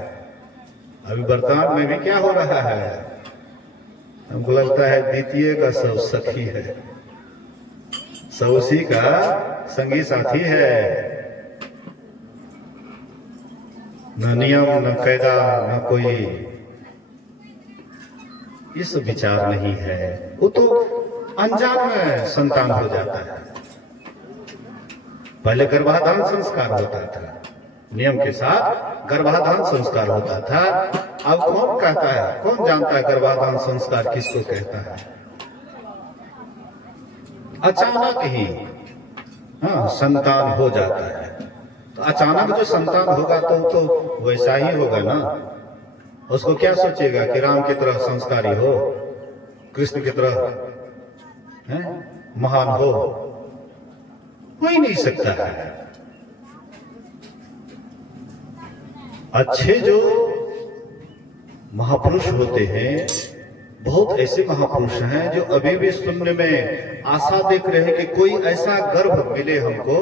अभी वर्तमान में भी क्या हो रहा है? हमको लगता है द्वितीय का सब सखी है, सब उसी का संगी साथी है। न नियम, न कायदा, न कोई ये सब विचार नहीं है। वो तो अनजान में संतान हो जाता है। पहले गर्भाधान संस्कार होता था, नियम के साथ गर्भाधान संस्कार होता था। अब कौन कहता है, कौन जानता है गर्भाधान संस्कार किसको कहता है? अचानक ही संतान हो जाता है। तो अचानक जो संतान होगा तो वैसा ही होगा ना। उसको क्या सोचेगा कि राम की तरह संस्कारी हो, कृष्ण की तरह महान हो? हो ही नहीं सकता है। अच्छे जो महापुरुष होते हैं, बहुत ऐसे महापुरुष हैं जो अभी भी सुनने में आशा देख रहे हैं कि कोई ऐसा गर्भ मिले हमको,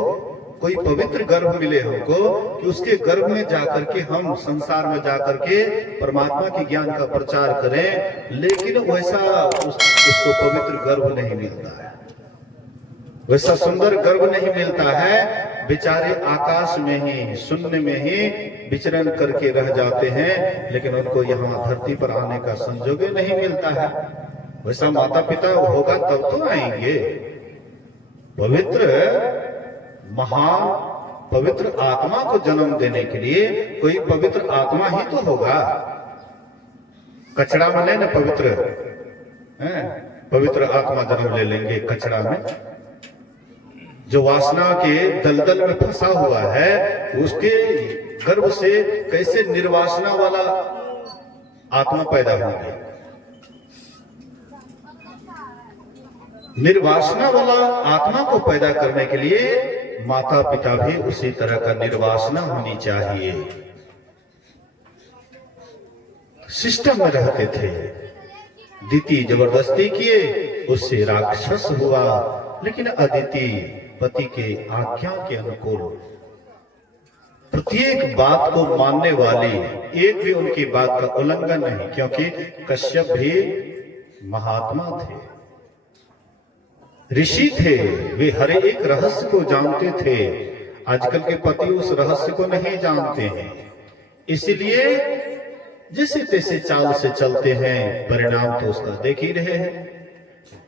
कोई पवित्र गर्भ मिले हमको कि उसके गर्भ में जाकर के हम संसार में जाकर के परमात्मा के ज्ञान का प्रचार करें। लेकिन वैसा उसको पवित्र गर्भ नहीं मिलता है, वैसा सुंदर गर्भ नहीं मिलता है। बेचारे आकाश में ही, शून्य में ही विचरण करके रह जाते हैं, लेकिन उनको यहाँ धरती पर आने का संजोग नहीं मिलता है। वैसा माता पिता होगा तब तो आएंगे। पवित्र महान पवित्र आत्मा को जन्म देने के लिए कोई पवित्र आत्मा ही तो होगा। कचरा में नहीं ना पवित्र है, पवित्र आत्मा जन्म ले लेंगे कचरा में। जो वासना के दलदल में फंसा हुआ है, उसके गर्भ से कैसे निर्वासना वाला आत्मा पैदा होगी। निर्वासना वाला आत्मा को पैदा करने के लिए माता पिता भी उसी तरह का निर्वासना होनी चाहिए। सिस्टम में रहते थे, दिति जबरदस्ती किए, उससे राक्षस हुआ। लेकिन अदिति पति के आज्ञा के अनुकूल प्रत्येक बात को मानने वाली, एक भी उनकी बात का उल्लंघन नहीं, क्योंकि कश्यप भी महात्मा थे, ऋषि थे, वे हर एक रहस्य को जानते थे। आजकल के पति उस रहस्य को नहीं जानते हैं, इसलिए जैसे तैसे चाल से चलते हैं, परिणाम तो उसका देख ही रहे हैं।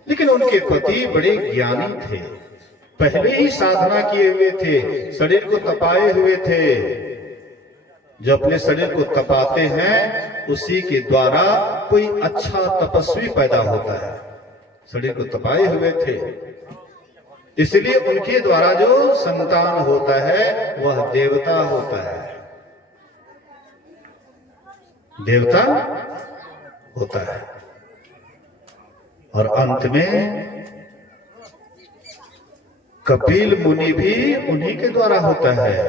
लेकिन उनके पति बड़े ज्ञानी थे, पहले ही साधना किए हुए थे, शरीर को तपाए हुए थे। जो अपने शरीर को तपाते हैं, उसी के द्वारा कोई अच्छा तपस्वी पैदा होता है। शरीर को तपाए हुए थे, इसलिए उनके द्वारा जो संतान होता है वह देवता होता है, देवता होता है। और अंत में कपिल मुनि भी उन्हीं के द्वारा होता है।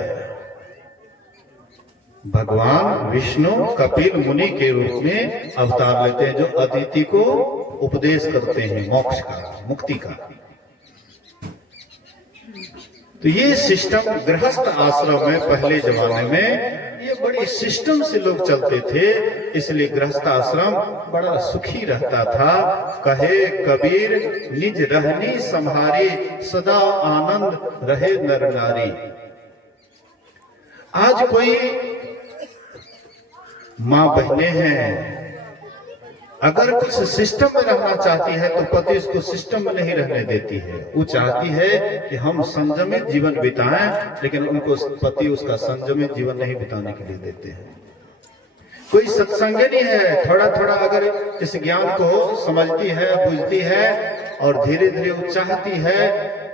भगवान विष्णु कपिल मुनि के रूप में अवतार लेते हैं, जो अदिति को उपदेश करते हैं मोक्ष का, मुक्ति का। तो ये सिस्टम गृहस्थ आश्रम में पहले जमाने में ये बड़ी सिस्टम से लोग चलते थे, इसलिए गृहस्थ आश्रम बड़ा सुखी रहता था। कहे कबीर निज रहनी संहारी, सदा आनंद रहे नर नारी। आज कोई मां बहनें हैं, अगर कुछ सिस्टम में रहना चाहती है तो पति उसको सिस्टम में नहीं रहने देती है। वो चाहती है कि हम संयमित जीवन बिताएं, लेकिन उनको पति उसका संयमित जीवन नहीं बिताने के लिए देते हैं। कोई सत्संग नहीं है, थोड़ा थोड़ा अगर इस ज्ञान को समझती है, बुझती है और धीरे धीरे वो चाहती है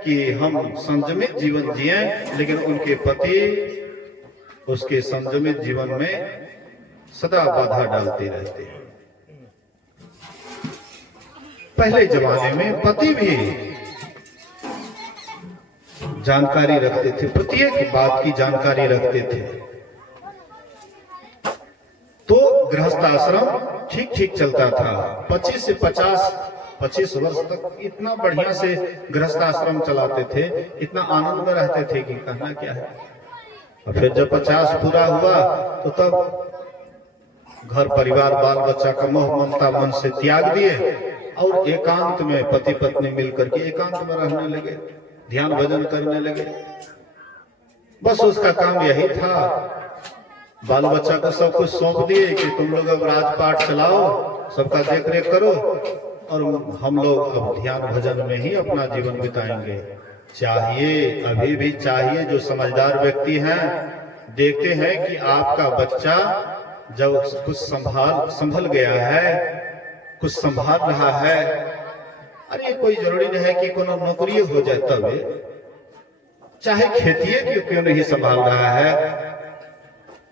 कि हम संयमित जीवन जिए, लेकिन उनके पति उसके संयमित जीवन में सदा बाधा डालते रहते हैं। पहले जमाने में पति भी जानकारी रखते थे, प्रत्येक बात की जानकारी रखते थे, तो गृहस्थ आश्रम ठीक ठीक चलता था। 25 से 25 वर्ष तक इतना बढ़िया से गृहस्थ आश्रम चलाते थे, इतना आनंद में रहते थे कि कहना क्या है। और फिर जब 50 पूरा हुआ तो तब घर परिवार बाल बच्चा का मोह ममता मन से त्याग दिए और एकांत में पति पत्नी मिलकर के एकांत में रहने लगे, ध्यान भजन करने लगे। बस उसका काम यही था, बाल बच्चा को सब कुछ सौंप दिए कि तुम लोग अब राजपाट चलाओ, सबका देख रेख करो, और हम लोग अब ध्यान भजन में ही अपना जीवन बिताएंगे। चाहिए, अभी भी चाहिए, जो समझदार व्यक्ति हैं देखते हैं कि आपका बच्चा जब कुछ संभल गया है, कुछ संभाल रहा है, अरे कोई जरूरी नहीं है कि कोनो नौकरी हो जाए, तब चाहे खेती क्यों नहीं संभाल रहा है,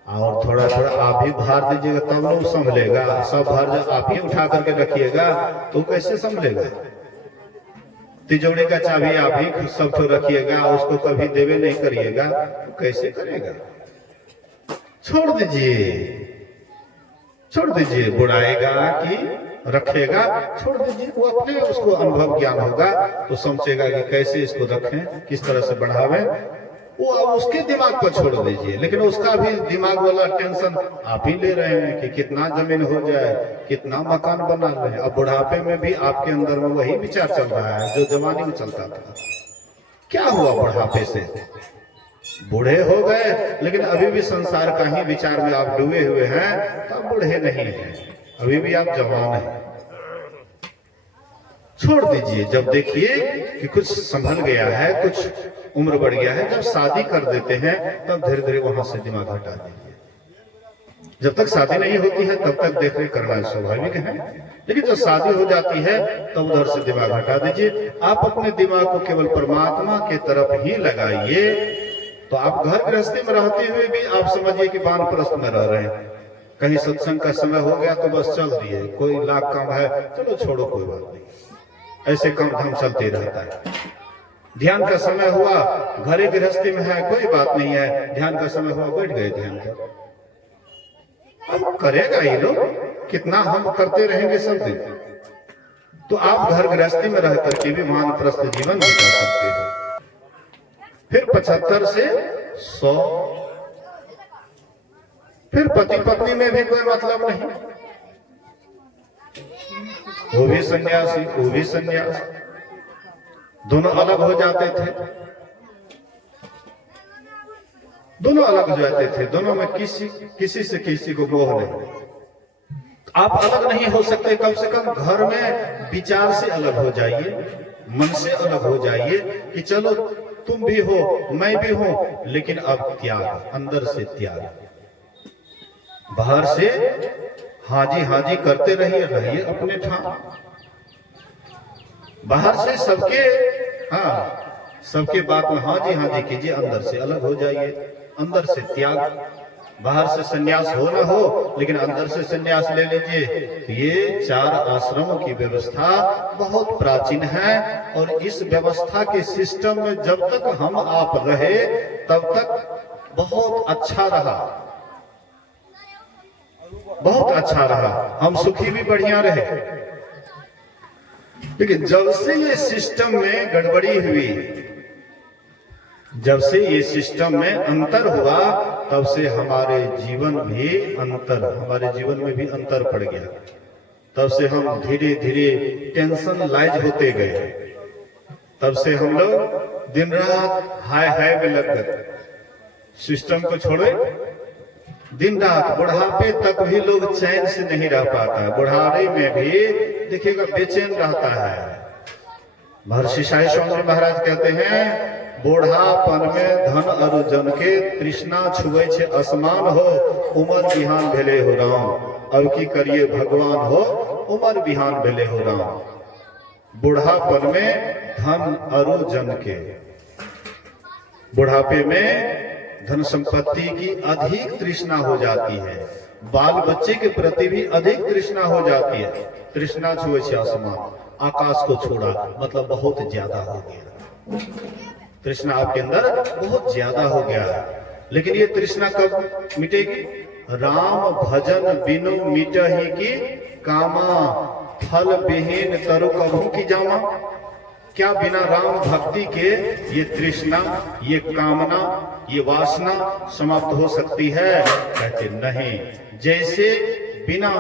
और थोड़ा थोड़ा आप भी भार दीजिएगा तब वो संभलेगा। सब भार जब आप ही उठा करके रखिएगा तो कैसे संभलेगा। तिजोरी का चाबी आप ही सब तो रखिएगा, उसको कभी देवे नहीं करिएगा तो कैसे करेगा। छोड़ दीजिए, छोड़ दीजिए। बुढ़ाएगा कि रखेगा, छोड़ दीजिए। वो अपने उसको अनुभव ज्ञान होगा, वो समझेगा कि कैसे इसको रखें, किस तरह से बढ़ावें, वो अब उसके दिमाग पर छोड़ दीजिए। लेकिन उसका भी दिमाग वाला टेंशन आप ही ले रहे हैं कि कितना जमीन हो जाए, कितना मकान बना रहे हैं। अब बुढ़ापे में भी आपके अंदर में वही विचार चल रहा है जो जवानी में चलता था। क्या हुआ बुढ़ापे से? बूढ़े हो गए, लेकिन अभी भी संसार का ही विचार में आप डूबे हुए हैं, तो बूढ़े नहीं हैं, अभी भी आप जवान हैं। छोड़ दीजिए। जब देखिए कि कुछ संभल गया है, कुछ उम्र बढ़ गया है, जब शादी कर देते हैं तब धीरे धीरे वहां से दिमाग हटा दीजिए। जब तक शादी नहीं होती है तब तक देख रेख करना स्वाभाविक है, लेकिन जब शादी हो जाती है तब उधर से दिमाग हटा दीजिए। आप अपने दिमाग को केवल परमात्मा के तरफ ही लगाइए, तो आप घर गृहस्थी में रहते हुए भी आप समझिए कि वानप्रस्थ में रह रहे हैं। कहीं सत्संग का समय हो गया तो बस चल दिए, कोई लाख काम है, चलो छोड़ो कोई बात नहीं, ऐसे काम धाम चलते रहता है। ध्यान का समय हुआ, घरे गृहस्थी में है, कोई बात नहीं है, ध्यान का समय हुआ, बैठ गए ध्यान कर। अब करेगा ये लोग, कितना हम करते रहेंगे सब दिन। तो आप घर गृहस्थी में रह करके भी वानप्रस्थ जीवन बिता सकते हैं। फिर 75 से 100, फिर पति पत्नी में भी कोई मतलब नहीं, वो भी सन्यासी, वो भी सन्यासी, दोनों अलग हो जाते थे, दोनों अलग हो जाते थे, दोनों में किसी से किसी को मोह नहीं। आप अलग नहीं हो सकते, कम से कम घर में विचार से अलग हो जाइए, मन से अलग हो जाइए कि चलो तुम भी हो, मैं भी हूं, लेकिन अब त्याग, अंदर से त्याग। बाहर से हाजी हाजी करते रहिए अपने ठाम। बाहर से सबके बात में हाजी कीजिए, अंदर से अलग हो जाइए, अंदर से त्याग। बाहर से सन्यास हो ना हो, लेकिन अंदर से सन्यास ले लीजिए। ये 4 आश्रमों की व्यवस्था बहुत प्राचीन है, और इस व्यवस्था के सिस्टम में जब तक हम आप रहे तब तक बहुत अच्छा रहा, बहुत अच्छा रहा, हम सुखी भी बढ़िया रहे। लेकिन जब से ये सिस्टम में गड़बड़ी हुई, जब से ये सिस्टम में अंतर हुआ, तब से हमारे जीवन में भी अंतर पड़ गया। तब से हम धीरे धीरे टेंशन लाइज होते गए। तब से हम लोग दिन रात हाय में लग गए। सिस्टम को छोड़े, दिन रात बुढ़ापे तक भी लोग चैन से नहीं रह पाता है। बुढ़ापे में भी देखिएगा बेचैन रहता है। महर्षि साईं स्वामी महाराज कहते हैं, बूढ़ापन में धन अरु जन के तृष्णा छुए छे असमान हो, उमर बिहान भेले हो राम। अब की करिए भगवान हो, उमर बिहान भेले हो राम। बुढ़ापन में धन अरु जन के, बुढ़ापे में धन संपत्ति की अधिक तृष्णा हो जाती है, बाल बच्चे के प्रति भी अधिक तृष्णा हो जाती है। तृष्णा छुए छे आसमान, आकाश को छोड़ा, मतलब बहुत ज्यादा हो गया। तृष्णा आपके अंदर बहुत ज्यादा हो गया है। लेकिन ये तृष्णा कब मिटेगी? राम भजन बिनु मिटहि की कामा, फल विहीन तरु कभू की जामा। क्या बिना राम भक्ति के ये तृष्णा, ये कामना, ये वासना समाप्त हो सकती है? कहते नहीं। जैसे बिना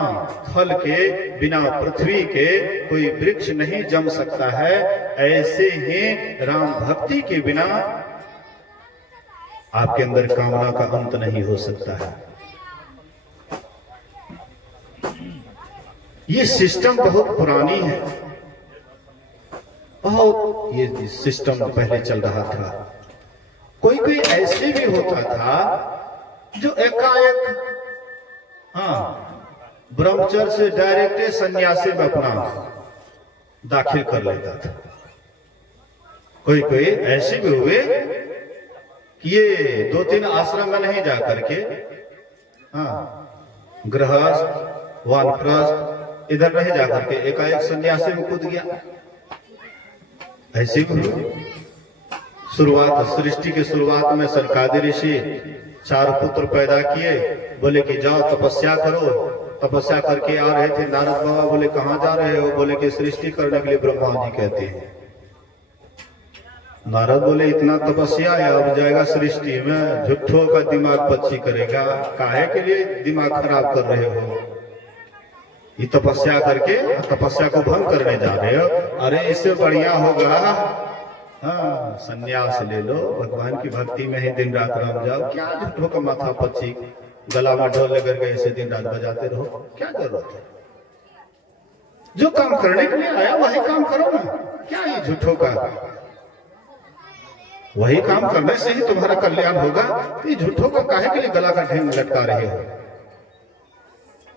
फल के, बिना पृथ्वी के कोई वृक्ष नहीं जम सकता है, ऐसे ही राम भक्ति के बिना आपके अंदर कामना का अंत नहीं हो सकता है। ये सिस्टम बहुत पुरानी है, बहुत ये सिस्टम पहले चल रहा था। कोई ऐसे भी होता था जो एकाएक ब्रह्मचर्य से डायरेक्ट सन्यासी में अपना दाखिल कर लेता था। कोई ऐसे भी हुए कि ये 2-3 आश्रम में नहीं जाकर के गृहस्थ, वानप्रस्थ, इधर नहीं जाकर के एकाएक सन्यासी में कूद गया। ऐसे भी शुरुआत, सृष्टि के शुरुआत में सनकादिक ऋषि 4 पुत्र पैदा किए, बोले कि जाओ तपस्या करो। तपस्या करके आ रहे थे, नारद बाबा बोले कहाँ जा रहे हो? बोले कि सृष्टि करने के लिए ब्रह्मा जी कहते हैं। नारद बोले इतना तपस्या है, अब जाएगा सृष्टि में, झूठों का दिमाग पच्ची करेगा, काहे के लिए दिमाग खराब कर रहे हो? ये तपस्या करके तपस्या को भंग करने जा रहे हो? अरे इससे बढ़िया होगा हाँ संन्यास ले लो, भगवान की भक्ति में ही दिन रात रम जाओ। क्या झूठों का माथा पच्ची गला में ढोल लेकर के ऐसे दिन रात बजाते रहो, क्या जरूरत है? जो काम करने के लिए आया वही काम करो ना, क्या ये झूठों का? वही काम करने से ही तुम्हारा कल्याण होगा। ये झूठों का काहे के लिए गला का ढेंग लटका रहे हो?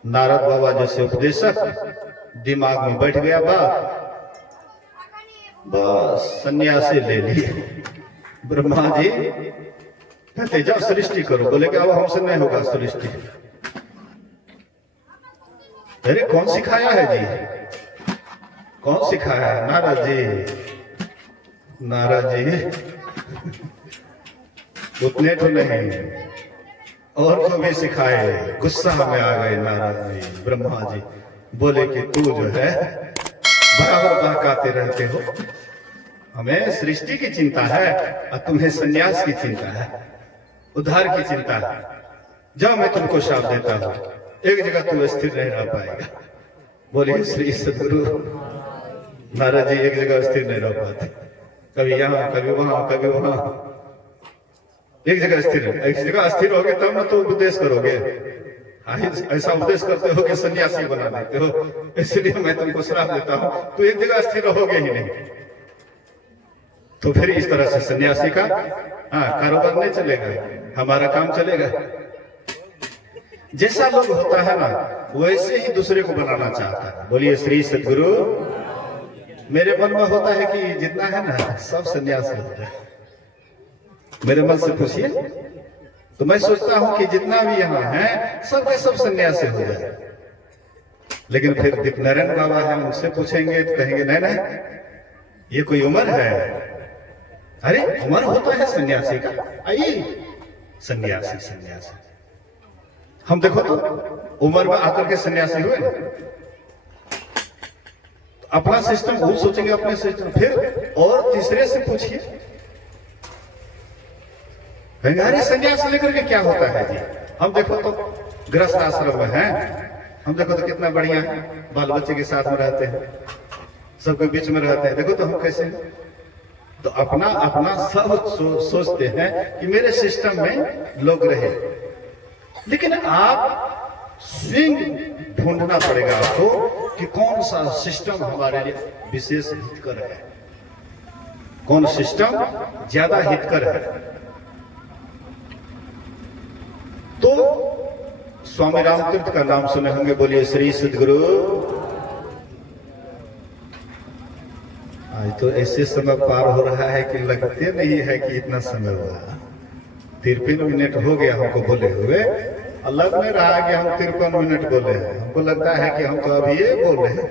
नारद बाबा जैसे उपदेशक दिमाग में बैठ गया बात, बस सन्यासी ले लिए। ब्रह्मा जी कहते जाओ सृष्टि करो। बोले कि अब हमसे नहीं होगा सृष्टि। अरे कौन सिखाया है जी? कौन सिखाया? नारद जी। नारद जी उतने तो नहीं, और को भी सिखाए। गुस्सा में आ गए नारद जी। ब्रह्मा जी बोले कि तू जो है बराबर बहकाते रहते हो, हमें सृष्टि की चिंता है और तुम्हें सन्यास की चिंता है, उद्धार की चिंता है। जाओ मैं तुमको शाप देता हूं, एक जगह तू स्थिर नहीं रह पाएगा। बोले श्री सदगुरु। नारद जी एक जगह स्थिर नहीं रह पाते, कभी यहाँ कभी वहां कभी वहां। एक जगह स्थिर होगे तब ना तो उपदेश करोगे। ऐसा उपदेश करते हो कि सन्यासी बना देते हो, इसलिए मैं तुमको श्राप देता हूं, तो एक जगह स्थिर रहोगे ही नहीं। तो फिर इस तरह से सन्यासी का कारोबार नहीं चलेगा, हमारा काम चलेगा। जैसा लोग होता है ना वैसे ही दूसरे को बनाना चाहता है। बोलिए श्री सदगुरु। मेरे मन में होता है कि जितना है ना सब सन्यासी हो जाए। मेरे मन से पूछिए तो मैं सोचता हूं कि जितना भी यहाँ है सब के सब सन्यासी हो जाए। लेकिन फिर दीपनारायण बाबा है, उनसे पूछेंगे तो कहेंगे नहीं नहीं ये कोई उम्र है? अरे उम्र होता है सन्यासी का, आइए सन्यासी सन्यासी। हम देखो तो उम्र में आकर के सन्यासी हुए ना, तो अपना सिस्टम वो सोचेंगे अपने सिस्टम। फिर और तीसरे से पूछिए, अरे सन्यास लेकर के क्या होता है जी? हम देखो तो गृहस्थ आश्रम में हैं, हम देखो तो कितना बढ़िया बाल बच्चे के साथ में रहते हैं, सबके बीच में रहते हैं। देखो तो हम कैसे हैं? तो अपना अपना सब सोचते हैं कि मेरे सिस्टम में लोग रहे। लेकिन आप स्विंग ढूंढना पड़ेगा आपको कि कौन सा सिस्टम हमारे लिए विशेष हितकर है, कौन सिस्टम ज्यादा हितकर है। तो स्वामी रामतीर्थ का नाम सुने होंगे, बोलिए श्री सदगुरु। आज तो ऐसे समय पार हो रहा है कि लगते नहीं है कि इतना समय हुआ। 53 मिनट हो गया हमको बोले हुए, और लग नहीं रहा कि हम 53 मिनट बोले हैं। हमको लगता है कि हम तो अभी ये बोल रहे हैं,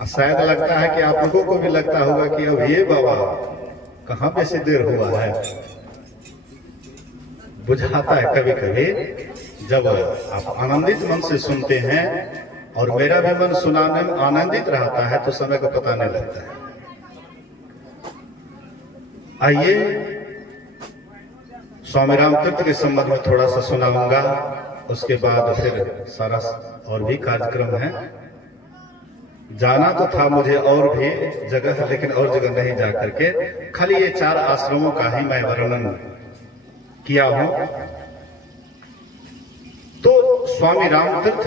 और शायद लगता है कि आप लोगों को भी लगता होगा कि अब ये बाबा कहाँ पे से देर हुआ है। बुझाता है कभी कभी जब आप आनंदित मन से सुनते हैं, और मेरा भी मन सुनाने में आनंदित रहता है तो समय का पता नहीं लगता है। आइए स्वामी रामतीर्थ के संबंध में थोड़ा सा सुनाऊंगा, उसके बाद फिर सारा और भी कार्यक्रम है। जाना तो था मुझे और भी जगह, लेकिन और जगह नहीं जा करके खाली ये 4 आश्रमों का ही मैं वर्णन किया हूं। तो स्वामी रामतीर्थ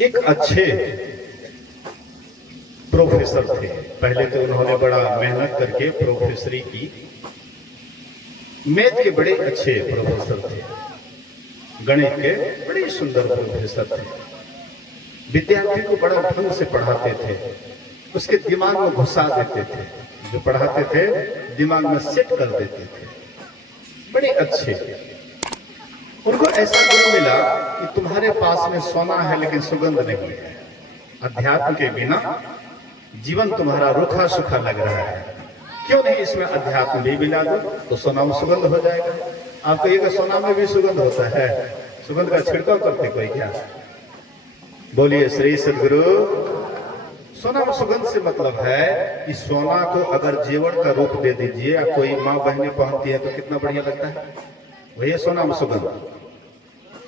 एक अच्छे प्रोफेसर थे। पहले तो उन्होंने बड़ा मेहनत करके प्रोफेसरी की। मैथ के बड़े अच्छे प्रोफेसर थे, गणित के बड़े सुंदर प्रोफेसर थे। विद्यार्थी को बड़ा ढंग से पढ़ाते थे, उसके दिमाग में घुसा देते थे। जो पढ़ाते थे दिमाग में सेट कर देते थे, बड़े अच्छे। उनको ऐसा गुरु मिला कि तुम्हारे पास में सोना है लेकिन सुगंध नहीं है। अध्यात्म के बिना जीवन तुम्हारा रूखा सूखा लग रहा है। क्यों नहीं इसमें अध्यात्म भी मिला दो, तो सोना में सुगंध हो जाएगा। आप कहिएगा सोना में भी सुगंध होता है, सुगंध का छिड़काव करते कोई क्या? बोलिए श्री सद्गुरु। सोना में सुगंध से मतलब है कि सोना को अगर जेवर का रूप दे दीजिए, या कोई माँ बहनें पहनती है तो कितना बढ़िया लगता है, वही है सोना में सुगंध।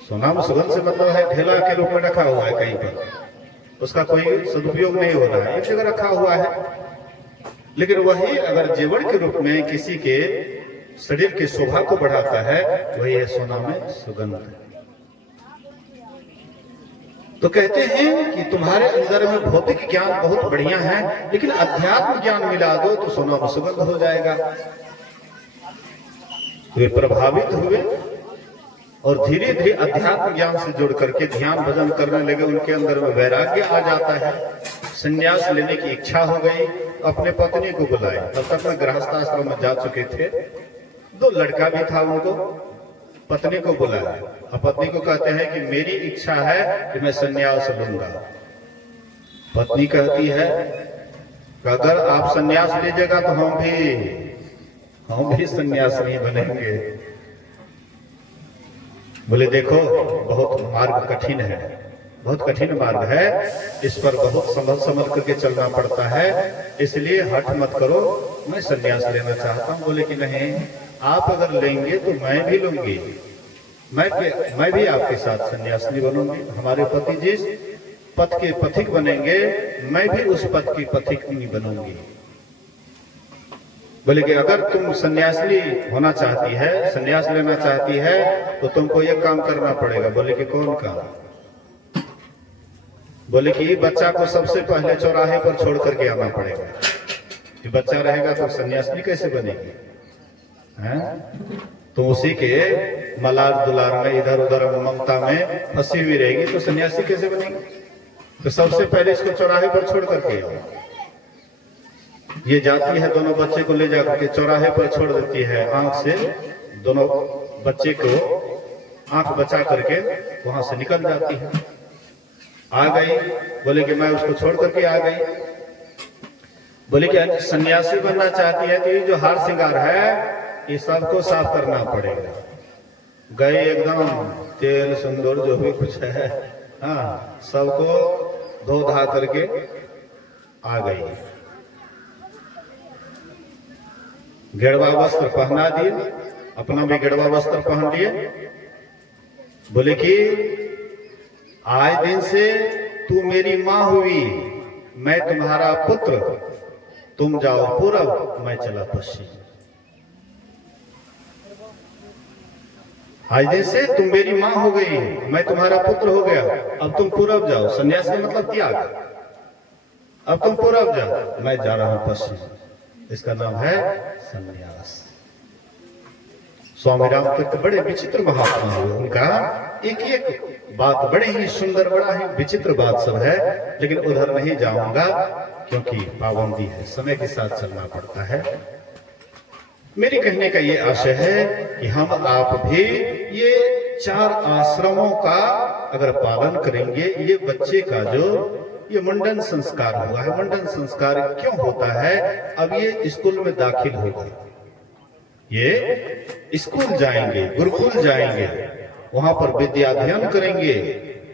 सोना में सुगंध से मतलब है ढेला के रूप में रखा हुआ है कहीं पर, उसका कोई सदुपयोग नहीं हो रहा है, एक जगह रखा हुआ है। लेकिन वही अगर जेवर के रूप में किसी के शरीर की शोभा को बढ़ाता है, वही है सोना में सुगंध। तो कहते हैं कि तुम्हारे अंदर में भौतिक ज्ञान बहुत बढ़िया है, लेकिन अध्यात्म ज्ञान मिला दो तो सोना में सुगंध हो जाएगा। वे प्रभावित हुए और धीरे धीरे अध्यात्म ज्ञान से जुड़ करके ध्यान भजन करने लगे। उनके अंदर में वैराग्य आ जाता है, संन्यास लेने की इच्छा हो गई। अपने पत्नी को बुलाए, तब तक में गृहस्थाश्रम में जा चुके थे। 2 लड़का भी था उनको, पत्नी को बुलाया और पत्नी को कहते हैं कि मेरी इच्छा है कि मैं संन्यास लूंगा। पत्नी कहती है कि अगर आप संन्यास लीजिएगा तो हम भी संन्यासी बनेंगे। बोले देखो बहुत मार्ग कठिन है, बहुत कठिन मार्ग है, इस पर बहुत संभल करके चलना पड़ता है, इसलिए हठ मत करो, मैं संन्यास लेना चाहता हूं। बोले कि नहीं, आप अगर लेंगे तो मैं भी लूंगी, मैं भी आपके साथ सन्यासिनी बनूंगी। हमारे पति जिस पथ के पथिक बनेंगे, मैं भी उस पथ की पथिकनी बनूंगी। बोले कि अगर तुम सन्यासिनी होना चाहती है, सन्यास लेना चाहती है, तो तुमको ये काम करना पड़ेगा। बोले कि कौन काम? बोले कि बच्चा को सबसे पहले चौराहे पर छोड़ करके आना पड़ेगा। कि बच्चा रहेगा तो सन्यासिनी कैसे बनेगी? तो उसी के मलार दुलार में, इधर उधर ममता में फंसी हुई रहेगी, तो सन्यासी कैसे बनेगी? तो सबसे पहले इसको चौराहे पर छोड़ करके आओ। ये जाती है, दोनों बच्चे को ले जाकर के चौराहे पर छोड़ देती है, आंख से दोनों बच्चे को आंख बचा करके वहां से निकल जाती है। आ गई, बोले कि मैं उसको छोड़ करके आ गई। बोले कि सन्यासी बनना चाहती है तो ये जो हार श्रृंगार है ये सबको साफ करना पड़ेगा। गए एकदम तेल सिंदूर जो भी कुछ है, हाँ, सबको धो धा करके आ गई। गेड़वा वस्त्र पहना दिए, अपना भी गेड़वा वस्त्र पहन लिए। बोले कि आज दिन से तू मेरी माँ हुई, मैं तुम्हारा पुत्र, तुम जाओ पूरब, मैं चला पश्चिम। आज दिन से तुम मेरी माँ हो गई, मैं तुम्हारा पुत्र हो गया, अब तुम पूरब जाओ। संन्यास का मतलब त्याग। अब तुम पूरब जाओ, मैं जा रहा हूं पश्चिम। इसका नाम है संन्यास। स्वामी रामतीर्थ बड़े विचित्र महात्मा हुए। उनका एक एक बात बड़े ही सुंदर, बड़ा ही विचित्र बात सब है, लेकिन उधर नहीं जाऊंगा क्योंकि पाबंदी है, समय के साथ चलना पड़ता है। मेरी कहने का ये आशय है कि हम आप भी ये 4 आश्रमों का अगर पालन करेंगे, ये बच्चे का जो ये मुंडन संस्कार हुआ है, मुंडन संस्कार क्यों होता है? अब ये स्कूल में दाखिल होगा, ये स्कूल जाएंगे, गुरुकुल जाएंगे, वहां पर विद्या अध्ययन करेंगे,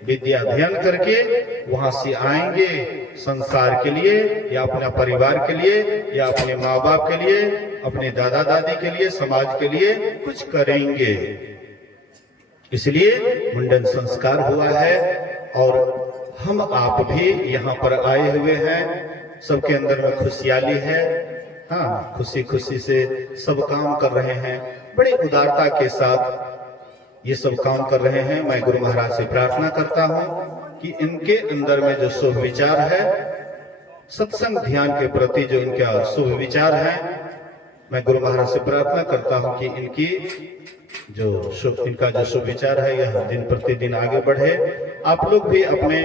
विद्या अध्ययन करके वहां से आएंगे संसार के लिए, या अपने परिवार के लिए, या अपने माँ बाप के लिए, अपने दादा दादी के लिए, समाज के लिए कुछ करेंगे। इसलिए मुंडन संस्कार हुआ है और हम आप भी यहाँ पर आए हुए हैं। सबके अंदर में खुशहाली है, हाँ, खुशी खुशी से सब काम कर रहे हैं, बड़ी उदारता के साथ ये सब काम कर रहे हैं। मैं गुरु महाराज से प्रार्थना करता हूँ कि इनके अंदर में जो शुभ विचार है, सत्संग ध्यान के प्रति जो इनका शुभ विचार है, मैं गुरु महाराज से प्रार्थना करता हूँ कि इनका जो शुभ विचार है यह दिन प्रतिदिन आगे बढ़े। आप लोग भी अपने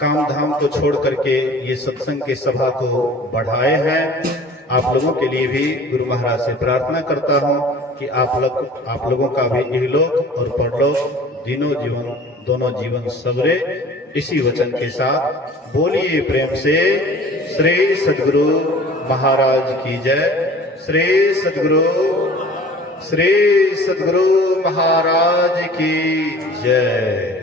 काम धाम को छोड़ करके ये सत्संग की सभा को बढ़ाए हैं। आप लोगों के लिए भी गुरु महाराज से प्रार्थना करता हूँ कि आप लोगों का भी इहलोक और परलोक दोनों जीवन सबरे। इसी वचन के साथ बोलिए प्रेम से श्री सद्गुरु महाराज की जय। श्री सद्गुरु महाराज की जय।